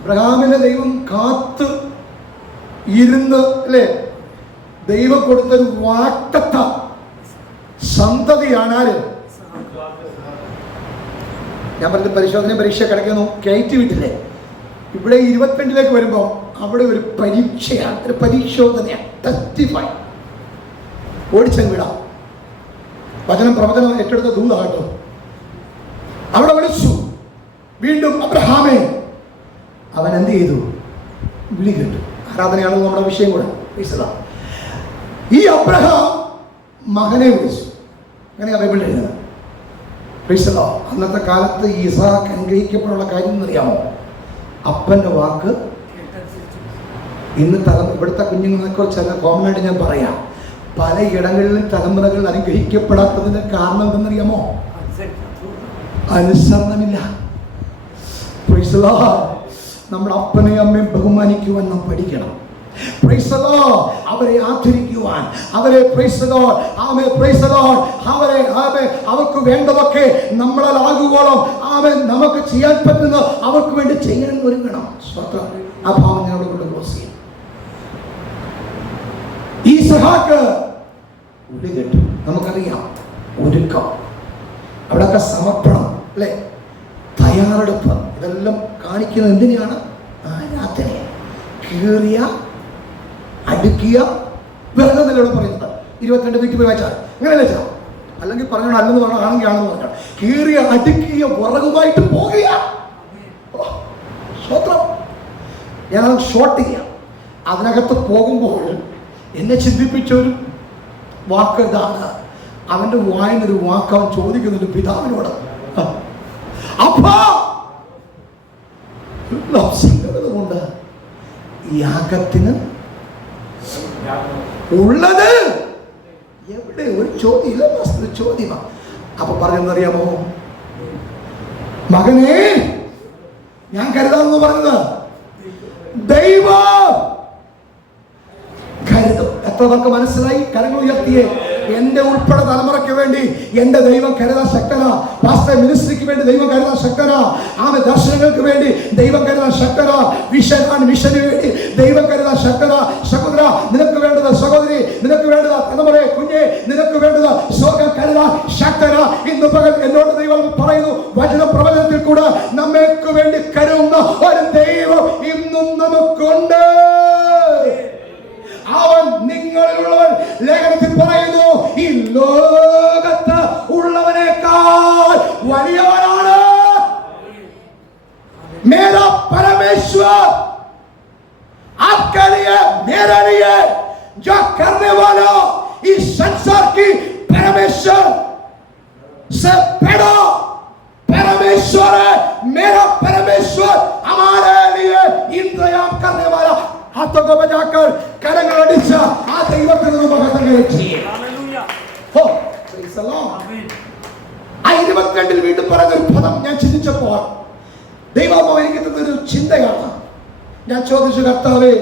അബ്രഹാമിന്റെ ദൈവം കാത്ത് ഇരുന്ന് അല്ലേ, ദൈവം കൊടുത്തൊരു വാഗ്ദത്ത സന്തതിയാണ് ആര്? ഞാൻ പറഞ്ഞ പരിശോധന പരീക്ഷ കിടക്കുന്നു കയറ്റി വിട്ടില്ലേ. ഇവിടെ 22 വരുമ്പോൾ അവിടെ ഒരു പരീക്ഷയാണ്, ഒരു പരിശോധനയാണ്. ടെസ്റ്റിഫൈ ഓടിച്ചങ്ങ് വിടാം. വചനം പ്രവചനം ഏറ്റെടുത്ത ദൂതാട്ടോ. അവിടെ വിളിച്ചു വീണ്ടും അബ്രഹാമേ. അവൻ എന്ത് ചെയ്തു? വിളി കേട്ടു. ആരാധനയാണല്ലോ നമ്മുടെ വിഷയം കൂടെ. ഈ അബ്രഹാം മകനെ വിളിച്ചു. അങ്ങനെയാ ബൈബിളിൽ എഴുതുന്നത്. അന്നത്തെ കാലത്ത് ഇസ്ഹാക്ക് അനുഗ്രഹിക്കപ്പെടാനുള്ള കാര്യം എന്നറിയാമോ? അപ്പൻ്റെ വാക്ക്. ഇന്ന് ഇവിടുത്തെ കുഞ്ഞുങ്ങളൊക്കെ ചില കോമണായിട്ട് ഞാൻ പറയാം, പലയിടങ്ങളിലും തലമുറകൾ അനുഗ്രഹിക്കപ്പെടാത്തതിന് കാരണം എന്തെന്നറിയാമോ? അനുസരണമില്ല. നമ്മുടെ അപ്പനെയും അമ്മയും ബഹുമാനിക്കുവാൻ നാം പഠിക്കണം. Praise the Lord. അവരെ ആദരിക്കുവാൻ, അവരെ praise the Lord, amen, praise the Lord, അവർക്ക് വേണ്ടതൊക്കെ നമ്മളാൽ ആകുവോളം ആമേൻ നമുക്ക് ചെയ്യാൻ പറ്റുന്ന അവർക്ക് വേണ്ടി ചെയ്യാൻ ഒരുങ്ങണം. സ്തോത്രം. ആ ഭാവം ഞാൻ അവിടെ കൊണ്ട് ക്ലോസ് ചെയ്യും. ഈസഹാക്ക് ഉരുകെട്ടു. നമുക്കറിയാം ഒരുക്കം, അവിടെയൊക്കെ സമർപ്പണം, അല്ലേ, തയ്യാറെടുപ്പ്, ഇതെല്ലാം കാണിക്കുന്നത് എന്തിനാണ്? രാത്രി കീറിയ അടുക്കിയ വിറകെന്നല്ലേ ഇവിടെ പറയുന്നത്. 22 വീട്ടിൽ പോയി വായിച്ചാൽ അങ്ങനെയല്ലേ വെച്ചാൽ, അല്ലെങ്കിൽ പറഞ്ഞോണം, അല്ലെന്ന് പറഞ്ഞാൽ ആണെങ്കിൽ ആണെന്ന് പറഞ്ഞാൽ കീറിയ അടുക്കിയ വിറകുമായിട്ട് പോകുക. സ്വത്രം ഞാനത് ഷോർട്ട് ചെയ്യാം. അതിനകത്ത് പോകുമ്പോൾ എന്നെ ചിന്തിപ്പിച്ചൊരു വാക്ക് ഇതാണ്. അവന്റെ വായനൊരു വാക്ക് അവൻ ചോദിക്കുന്നുണ്ട് പിതാവിനോട്. അപ്പാ, കൊണ്ട് യാഗത്തിന് ഉള്ളത് എവിടെ? ഒരു ചോദ്യമില്ല, ചോദ്യമാണ്. അപ്പൊ പറഞ്ഞെന്നറിയാമോ? മകനെ, ഞാൻ കരുതാമെന്ന് പറഞ്ഞത് ദൈവം കരുതും. എത്ര പേർക്ക് മനസ്സിലായി? കരങ്ങൾ ഉയർത്തിയേ. എന്റെ ഉൾപ്പെടെ തലമുറയ്ക്ക് വേണ്ടി എന്റെ ദൈവം കരുതാൻ ശക്തനാ. പാസ്റ്റർ മിനിസ്ട്രിക്ക് വേണ്ടി ദൈവം കരുതാൻ ശക്തനാ. ആമേ, ദർശനങ്ങൾക്ക് വേണ്ടി ദൈവം കരുതാൻ ശക്തനാ. മിഷന് വേണ്ടി ദൈവം കരുതാൻ ശക്തനാ. സഹോദര, നിനക്ക് വേണ്ടത്, സഹോദരി നിനക്ക് വേണ്ടത്, തലമുറയെ കുഞ്ഞെ നിനക്ക് വേണ്ടത് സ്വർഗ്ഗം കരുതാൻ ശക്തനാ. ഇന്ന് പകൽ എന്നോട് ദൈവം പറയുന്നു, വചന പ്രവചനത്തിൽ കൂടെ നമ്മൾക്ക് വേണ്ടി കരുതുന്ന ഒരു ദൈവം ഇന്നും നമുക്കുണ്ട്. അവൻ നിങ്ങളിലുള്ളവൻ. ലേഖനത്തിൽ പറയുന്നു, ഈ ലോകത്ത് ഉള്ളവനേക്കാൾ വലിയവനാണ്. मेरा परमेश्वर आपके लिए, मेरे लिए जो करने वाला इस संसार की परमेश्वर से बड़ा परमेश्वर है. मेरा परमेश्वर हमारे लिए इंतजाम करने वाला. हाथों को बजाकर करंग अടിച്ച ആ ദൈവത്തിന് മഹത്വം ചെയ്യും. ഹല്ലേലൂയ. Oh, praise the lord. ആമേൻ. ആ 22 വീണ്ടും പറഞ്ഞ ഒരു പദം ഞാൻ ചിന്തിച്ചപ്പോൾ ദൈവം എനിക്ക് തന്നൊരു ചിന്തയാണ്. ഞാൻ ചോദിച്ചു, കർത്താവേ,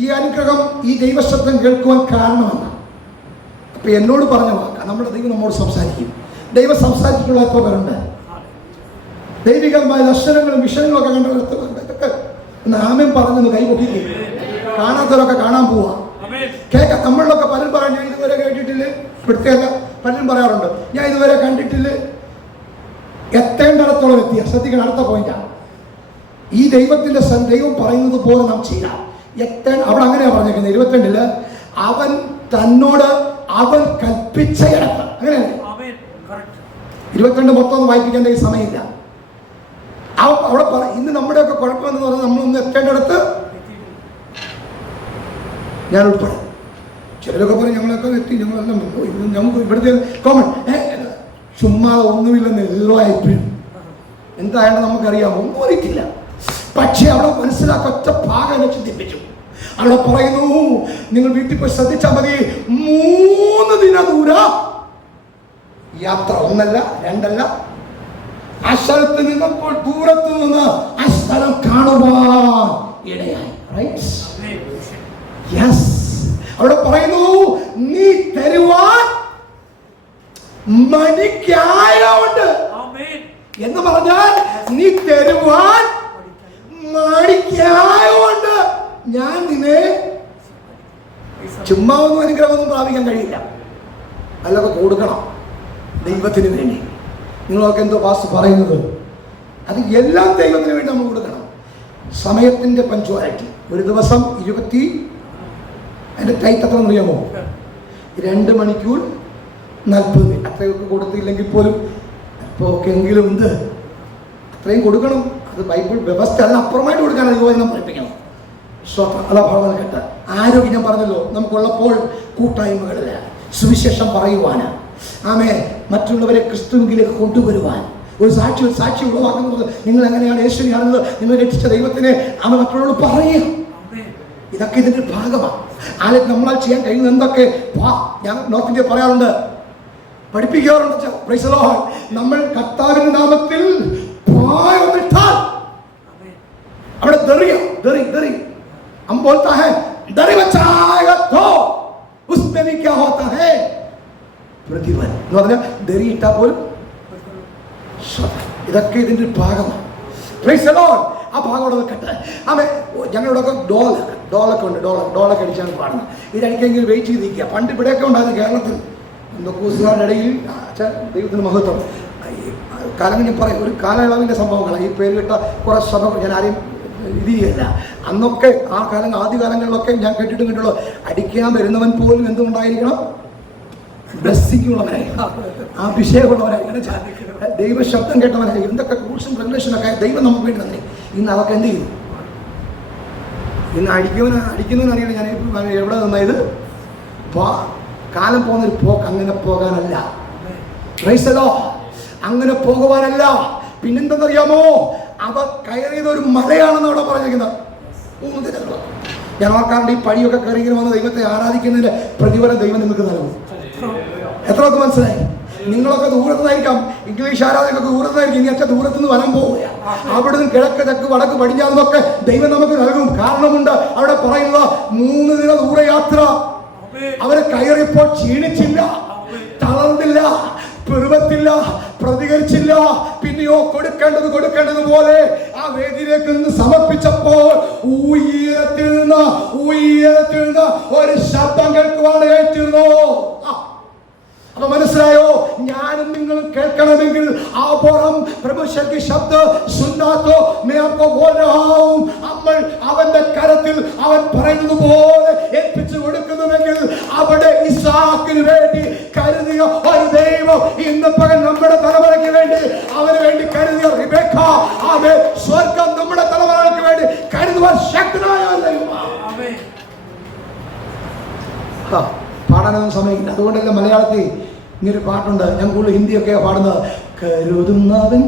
ഈ അനുഗ്രഹം, ഈ ദൈവശബ്ദം കേൾക്കുവാൻ കാരണമെന്ന്. അപ്പൊ എന്നോട് പറഞ്ഞ വാക്കാണ്, നമ്മുടെ ദൈവം നമ്മോട് സംസാരിക്കും. ദൈവം സംസാരിച്ചിട്ടുള്ള എത്ര പേരുണ്ട്? ദൈവികമായ ദർശനങ്ങളും വിഷയങ്ങളും ഒക്കെ കണ്ടവർ ഇതൊക്കെ നാമം പറഞ്ഞെന്ന് കൈപൊക്കിക്കും. കാണാത്തവരൊക്കെ കാണാൻ പോവാ. കേൾക്കാം. നമ്മളിലൊക്കെ പലരും പറയാൻ, ഞാൻ ഇതുവരെ കേട്ടിട്ടില്ല. പ്രത്യേക പലരും പറയാറുണ്ട്, ഞാൻ ഇതുവരെ കണ്ടിട്ടില്ല. എത്തേണ്ടിടത്തോളം എത്തിയ. ശ്രദ്ധിക്കണം, അടുത്ത പോയിന്റാണ്. ഈ ദൈവത്തിന്റെ ദൈവം പറയുന്നത് പോലെ നാം ചെയ്യാം. അവിടെ അങ്ങനെയാ പറഞ്ഞേക്കുന്നത് 22 അവൻ തന്നോട് അവൻ കൽപ്പിച്ച ഇടത്ത്. അങ്ങനെയല്ലേ? 22 മൊത്തം വായിപ്പിക്കേണ്ട ഈ സമയമില്ല. അവിടെ പറ. ഇന്ന് നമ്മുടെയൊക്കെ കുഴപ്പമെന്ന് പറഞ്ഞാൽ നമ്മളൊന്ന് എത്തേണ്ടിടത്ത് ഞാൻ ഉൾപ്പെടെ. ചിലരൊക്കെ പറയും ഞങ്ങളൊക്കെ എത്തി, ഞങ്ങളെല്ലാം നമുക്ക് ഇവിടുത്തെ കോമൺ ചുമ്മാ ഒന്നുമില്ലെന്ന് എല്ലായ്പ്പോഴും. എന്തായാലും നമുക്കറിയാം, ഒന്നും അറിയിട്ടില്ല. പക്ഷെ അവിടെ മനസ്സിലാക്കി ഒറ്റ ഭാഗം എന്നെ ചിന്തിപ്പിച്ചു. അവിടെ പറയുന്നു, നിങ്ങൾ വീട്ടിൽ പോയി ശ്രദ്ധിച്ചാൽ മതി, 3 ദിന ദൂര യാത്ര. 1 അല്ല 2 അല്ല. ആ സ്ഥലത്ത് നിന്നപ്പോൾ ദൂരത്ത് നിന്ന് ആ സ്ഥലം കാണുവാൻ ഇടയായി. അവിടെ പറയുന്നു, നീ തരുവാൻ മടിക്കായുണ്ട് എന്ന് പറഞ്ഞാൽ നീ തരുവാൻ മടിക്കായുണ്ട്. ഞാൻ നിന്നെ ചുമ്മാ ഒന്നും അനുഗ്രഹമൊന്നും പ്രാപിക്കാൻ കഴിയില്ല, അല്ലൊക്കെ കൊടുക്കണം ദൈവത്തിന് വേണ്ടി. നിങ്ങളൊക്കെ എന്തോ പാസ് പറയുന്നത്, അത് എല്ലാം ദൈവത്തിന് വേണ്ടി നമ്മൾ കൊടുക്കണം. സമയത്തിന്റെ പഞ്ച്വാലിറ്റി. ഒരു ദിവസം 20 അതിന്റെ ടൈറ്റ് എത്ര അറിയാമോ? 2 മണിക്കൂർ 40 മിനിറ്റ്. അത്രയൊക്കെ കൊടുത്തില്ലെങ്കിൽ പോലും ഇപ്പോൾ ഒക്കെ എങ്കിലും എന്ത് അത്രയും കൊടുക്കണം. അത് ബൈബിൾ വ്യവസ്ഥ. അതിനപ്പുറമായിട്ട് കൊടുക്കാൻ ദൈവം പഠിപ്പിക്കണം. അതാ ഭാവന കേട്ട ആരോഗ്യം. ഞാൻ പറഞ്ഞല്ലോ, നമുക്കുള്ളപ്പോൾ കൂട്ടായ്മകളിൽ സുവിശേഷം പറയുവാന്, ആമേ, മറ്റുള്ളവരെ ക്രിസ്തുവിലേക്ക് കൊണ്ടുവരുവാൻ, ഒരു സാക്ഷി ഉളവാക്കുന്നത്. നിങ്ങൾ എങ്ങനെയാണ് യേശുവിനെ അറിഞ്ഞത്, നിങ്ങൾ രക്ഷിച്ച ദൈവത്തിനെ ആമ മറ്റുള്ളവരോട് പറയുക. ഇതൊക്കെ ഇതിന്റെ ഭാഗമാണ്. ആദ്യം നമ്മളാൽ ചെയ്യാൻ കഴിയുന്ന എന്തൊക്കെ ഞാൻ നോർത്ത് ഇന്ത്യ പറയാറുണ്ട്, പഠിപ്പിക്കാറുണ്ട്. Price the Lord. നമ്മൾ കർത്താവിന്റെ നാമത്തിൽ അവിടെ ദറി हम बोलता है दर बचाएगा तो उसमें भी क्या होता है, പ്രതിഫലം എന്ന് പറഞ്ഞാൽ ദരി ഇട്ടാൽ പോലും. ഇതൊക്കെ ഇതിന്റെ ഒരു ഭാഗമാണ്. Price the Lord. ആ ഭാഗം അവിടെ നിൽക്കട്ടെ. ഞങ്ങളിവിടെയൊക്കെ ഡോളൊക്കെ ഉണ്ട്. ഡോളൊക്കെ അടിച്ചാണ് പാടുന്നത്. ഇതടിക്കെങ്കിൽ വെയിറ്റ് ചെയ്ത് നിൽക്കുക. പണ്ട് ഇവിടെയൊക്കെ ഉണ്ടായിരുന്നു കേരളത്തിൽ. കൂസുകാരുടെ ഇടയിൽ ദൈവത്തിന് മഹത്വം. കാലങ്ങൾ ഞാൻ പറയും, ഒരു കാലയളവിൻ്റെ സംഭവങ്ങളാണ് ഈ പേര് കിട്ട കുറേ സംഭവം. ഞാൻ ആരെയും ഇത് ചെയ്യല്ല. അന്നൊക്കെ ആ ആദ്യകാലങ്ങളിലൊക്കെ ഞാൻ കേട്ടിട്ടുള്ളൂ, അടിക്കാൻ വരുന്നവൻ പോലും എന്തുകൊണ്ടായിരിക്കണം, ബ്ലെസ്സിംഗ് ഉള്ളവരായിരിക്കണം, അഭിഷേകമുള്ളവരായിരിക്കണം, ദൈവ ശബ്ദം കേട്ടവരായിരിക്കും. എന്തൊക്കെ റൂൾസും റെഗുലേഷനൊക്കെ ദൈവം നമുക്ക് വേണ്ടി തന്നെ. ഇന്ന് അതൊക്കെ എന്ത് ചെയ്തു? ഇന്ന് അടിക്കുന്നവനറിയണം ഞാൻ എവിടെ നിന്നായത്. കാലം പോകുന്നൊരു പോക്ക് അങ്ങനെ പോകാനല്ല. Price the Lord. അങ്ങനെ പോകുവാനല്ല. പിന്നെന്തെന്നറിയാമോ, അവ കയറിയത് ഒരു മലയാണെന്ന് അവിടെ പറഞ്ഞിരിക്കുന്നത്. 3 ദിനങ്ങൾ ഞാൻ ഓർക്കാറുണ്ട്. ഈ പഴിയൊക്കെ കയറി ഇങ്ങനെ വന്ന് ദൈവത്തെ ആരാധിക്കുന്നതിന്റെ പ്രതിഫലം ദൈവം നിങ്ങൾക്ക് നൽകും. എത്രയൊക്കെ മനസ്സിലായി? നിങ്ങളൊക്കെ ദൂരത്തുനിന്നായിരിക്കാം, ഇംഗ്ലീഷ് ആരാധനയൊക്കെ ദൂരത്തുനിന്നായിരിക്കും. ഇനി അച്ഛൻ ദൂരത്തുനിന്ന് വരാൻ പോവുക. അവിടെ നിന്ന് കിഴക്ക് തെക്ക് വടക്ക് പടിഞ്ഞാറെന്നൊക്കെ ദൈവം നമുക്ക് നൽകും. കാരണമുണ്ട്. അവിടെ പറയുന്നത് 3 ദിന ദൂരയാത്ര. അവരെ കയറിയപ്പോൾ ക്ഷീണിച്ചില്ല, തളർന്നില്ല, പെറുപത്തില്ല, പ്രതികരിച്ചില്ല. പിന്നെയോ കൊടുക്കേണ്ടതുപോലെ ആ വേദിയിലേക്ക് നിന്ന് സമർപ്പിച്ചപ്പോൾ ഉയരത്തിൽ നിന്ന് ഒരു ശബ്ദം കേൾക്കുവാൻ ഏറ്റിരുന്നു. അപ്പൊ മനസ്സിലായോ? ഞാനും നിങ്ങളും കേൾക്കണമെങ്കിൽ ആ പുറം പ്രഭുശക്തി ശബ്ദ സുന്നാത്തോ മേപ്പോ പോലെയാവും. നമ്മൾ അവന്റെ കരത്തിൽ അവൻ പറയുന്നത് പോലെ ഏൽപ്പിച്ചു കൊടുക്കുന്നുവെങ്കിൽ അവിടെ ഇസാക്കിന് വേണ്ടി കരുതിയ ഒരു ദൈവം ഇന്ന് പകൽ നമ്മുടെ തലമുറയ്ക്ക് വേണ്ടി അവന് വേണ്ടി കരുതിയ റിബേക്ക, അവൻ സ്വർഗം നമ്മുടെ തലമുറയ്ക്ക് വേണ്ടി കരുതുവാൻ ശക്തനായ ദൈവമാണ്. പാടാനൊന്നും സമയമില്ല. അതുകൊണ്ടല്ല മലയാളത്തിൽ ഇങ്ങനൊരു പാട്ടുണ്ട്. ഞാൻ കൂടുതൽ ഹിന്ദിയൊക്കെയാ പാടുന്നത്. കരുതുന്നവൻ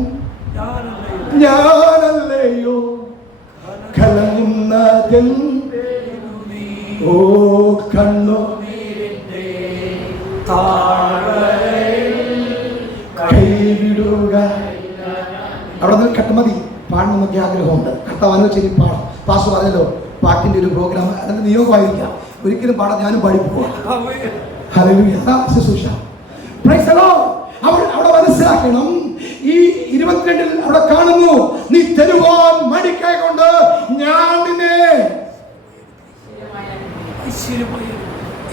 ഞാനല്ലയോ കലങ്ങുന്നതിൽ ഓ കണ്ണു കൈവിടുക. അവിടെ നിന്ന് കട്ടുമതി പാടണമെന്നൊക്കെ ആഗ്രഹമുണ്ട്. കർത്താവ് ശരി പാടാം. പാസ് പറഞ്ഞല്ലോ പാട്ടിന്റെ ഒരു പ്രോഗ്രാം അതിന്റെ നിയോഗമായിരിക്കാം. ഒരിക്കലും പാടാൻ ഞാനും പാടിപ്പോവാ. ശുശ്രൂഷ. അവിടെ മനസ്സിലാക്കണം. ഈ 22 അവിടെ കാണുന്നു, നീ തരുവാൻ മടിക്കായ കൊണ്ട് ഞാൻ നിന്നെ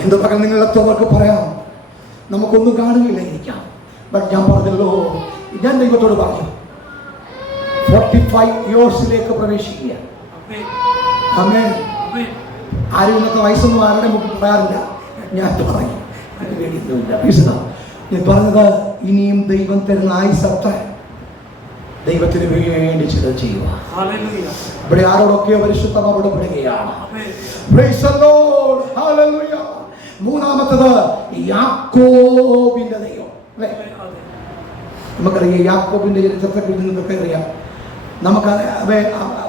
എന്ത് പകൽ നിങ്ങളെത്തവർക്ക് പറയാം. നമുക്കൊന്നും കാണുകയില്ലായിരിക്കാം. ബട്ട് ഞാൻ പറഞ്ഞല്ലോ, ഞാൻ ദൈവത്തോട് പറഞ്ഞു 45 ഇയേഴ്സിലേക്ക് പ്രവേശിക്കുക. ആമേൻ. ആരും ഇന്നത്തെ വയസ്സൊന്നും ആരുടെ മുമ്പിൽ പറയാറില്ല. ഞാൻ പറയും ഞാൻ പറഞ്ഞത്, ഇനിയും ദൈവം തരുന്ന ആയുസ്സത്തെ ദൈവത്തിന് വേണ്ടി ചിലത് ചെയ്യുക. ഇവിടെ ആരോടൊക്കെയോ പരിശുദ്ധം അവിടെ പെടുകയാണ്. മൂന്നാമത്തത് യാക്കോബിന്റെ ദൈവം. നമുക്കറിയാം യാക്കോബിന്റെ ചരിത്രത്തെ കുറിച്ച് നിങ്ങൾക്കൊക്കെ അറിയാം. നമുക്ക്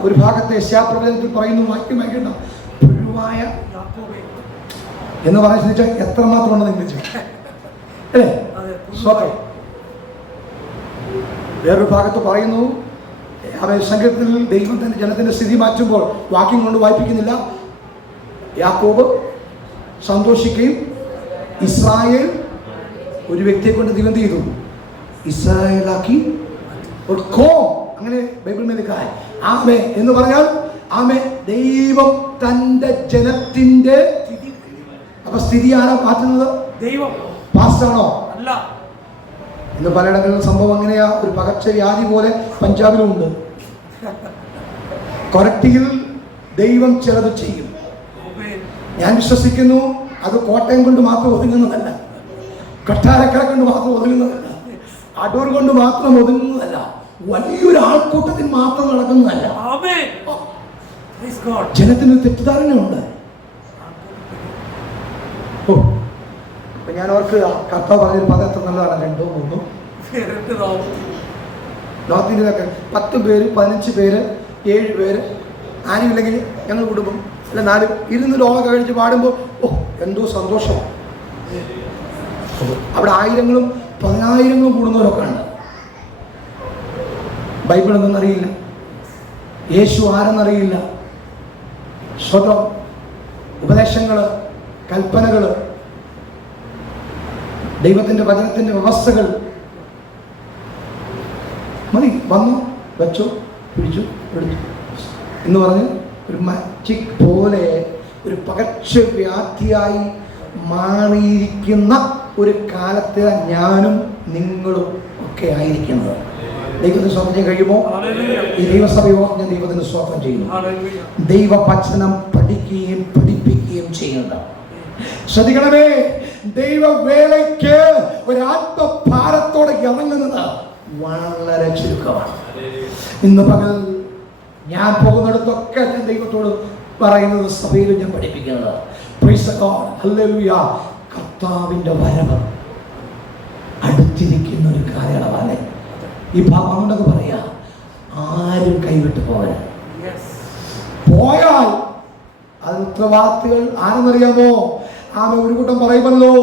ഒരു ഭാഗത്തെ യശയ്യാപ്രവചനത്തിൽ പറയുന്നു, വാക്യം വായിക്കണം, പുഴുവായ എന്ന് പറഞ്ഞാൽ എത്രമാത്രം ഉണ്ടെന്ന് നിങ്ങൾ അല്ലേ? സ്വന്തം വേറൊരു ഭാഗത്ത് പറയുന്നു, അവൻ സംഘത്തിൽ ദൈവം തന്നെ ജനത്തിന്റെ സ്ഥിതി മാറ്റുമ്പോൾ വാക്യം കൊണ്ട് വായിപ്പിക്കുന്നില്ല. യാക്കോബ് സന്തോഷിക്കുകയും ഇസ്രായേൽ ഒരു വ്യക്തിയെ കൊണ്ട് ദൈവം ചെയ്തു ഇസ്രായേലാക്കി അങ്ങനെ ബൈബിൾ മേലിക്കായ ആമേ എന്ന് പറഞ്ഞാൽ ആമേ ദൈവം തന്റെ ജനത്തിന്റെ അപ്പൊ സ്ഥിതി ആരാ മാറ്റുന്നത്? ദൈവം. പാസ്റ്റാണോ? അല്ല. ഇന്ന് പലയിടങ്ങളിലും സംഭവം അങ്ങനെയാ. ഒരു പകർച്ചവ്യാധി പോലെ പഞ്ചാബിലും ഉണ്ട്. കൊരട്ടിയിൽ ദൈവം ചിലത് ചെയ്യും. ഞാൻ വിശ്വസിക്കുന്നു അത് കോട്ടയം കൊണ്ട് മാത്രം ഒതുങ്ങുന്നതല്ല, കൊട്ടാരക്കര കൊണ്ട് മാത്രം ഒതുങ്ങുന്നതല്ല, അടൂർ കൊണ്ട് മാത്രം ഒതുങ്ങുന്നതല്ല, വലിയൊരു ആൾക്കൂട്ടത്തിൽ മാത്രം നടക്കുന്നതല്ല. ജനത്തിന് തെറ്റിദ്ധാരണയുണ്ട്. ഞാൻ ഓർക്കുക, കർത്താവ് പറഞ്ഞൊരു പദം എത്ര നല്ലതാണ്. 2 3 നോർത്ത് ഇന്ത്യയിലൊക്കെ 10 പേര് 15 പേര് 7 പേര് ആരുമില്ലെങ്കിൽ ഞങ്ങൾ കുടുംബം അല്ല 4 ഇരുന്ന് ലോകം കഴിച്ച് പാടുമ്പോൾ എന്തോ സന്തോഷമാണ്. അവിടെ 1000ങ്ങളും 10,000ങ്ങളും കൂടുന്നവരൊക്കെ ഉണ്ട്. ബൈബിൾ എന്തെന്നറിയില്ല, യേശു ആരെന്നറിയില്ല. സ്വതം ഉപദേശങ്ങള്, കൽപ്പനകള്, ദൈവത്തിന്റെ വചനത്തിന്റെ വ്യവസ്ഥകൾ മതി. വന്നു, വെച്ചു, പിടിച്ചു, എടുത്തു എന്ന് പറഞ്ഞ് ഒരു മാജിക് പോലെ ഒരു പകർച്ചവ്യാധിയായി മാറിയിരിക്കുന്ന ഒരു കാലത്ത് ഞാനും നിങ്ങളും ഒക്കെ ആയിരിക്കുന്നത്. ദൈവത്തിന് സ്വാഗതം ചെയ്യാൻ കഴിയുമോ? ഈ ദൈവസഭയോ ഞാൻ ദൈവത്തിന് സ്വാഗതം ചെയ്യുന്നു. ദൈവവചനം പഠിക്കുകയും പഠിപ്പിക്കുകയും ചെയ്യുന്നത്. ശ്രദ്ധിക്കണമേ, ദൈവവേലയ്ക്ക് ഒരു ആത്മഭാരത്തോടെ ഇറങ്ങുന്നത് വളരെ ചുരുക്കമാണ്. ഇന്ന് പകൽ ഞാൻ പോകുന്നിടത്തൊക്കെ ഞാൻ ദൈവത്തോട് പറയുന്നത്, സഭയിലും ഞാൻ പഠിപ്പിക്കുന്നത്, പ്രൈസ് ഗോഡ്, ഹല്ലേലൂയ, കർത്താവിന്റെ വരവ് അടുത്തിരിക്കുന്ന ഒരു കാലയളവാണ്. ഈ ഭാഗം കൊണ്ടൊക്കെ പറയാ, ആരും കൈവിട്ട് പോകരുത്. പോയാൽ അത് ഉത്തരവാദികൾ ആരെന്നറിയാമോ? ആമ ഒരു കൂട്ടം പറയുമല്ലോ,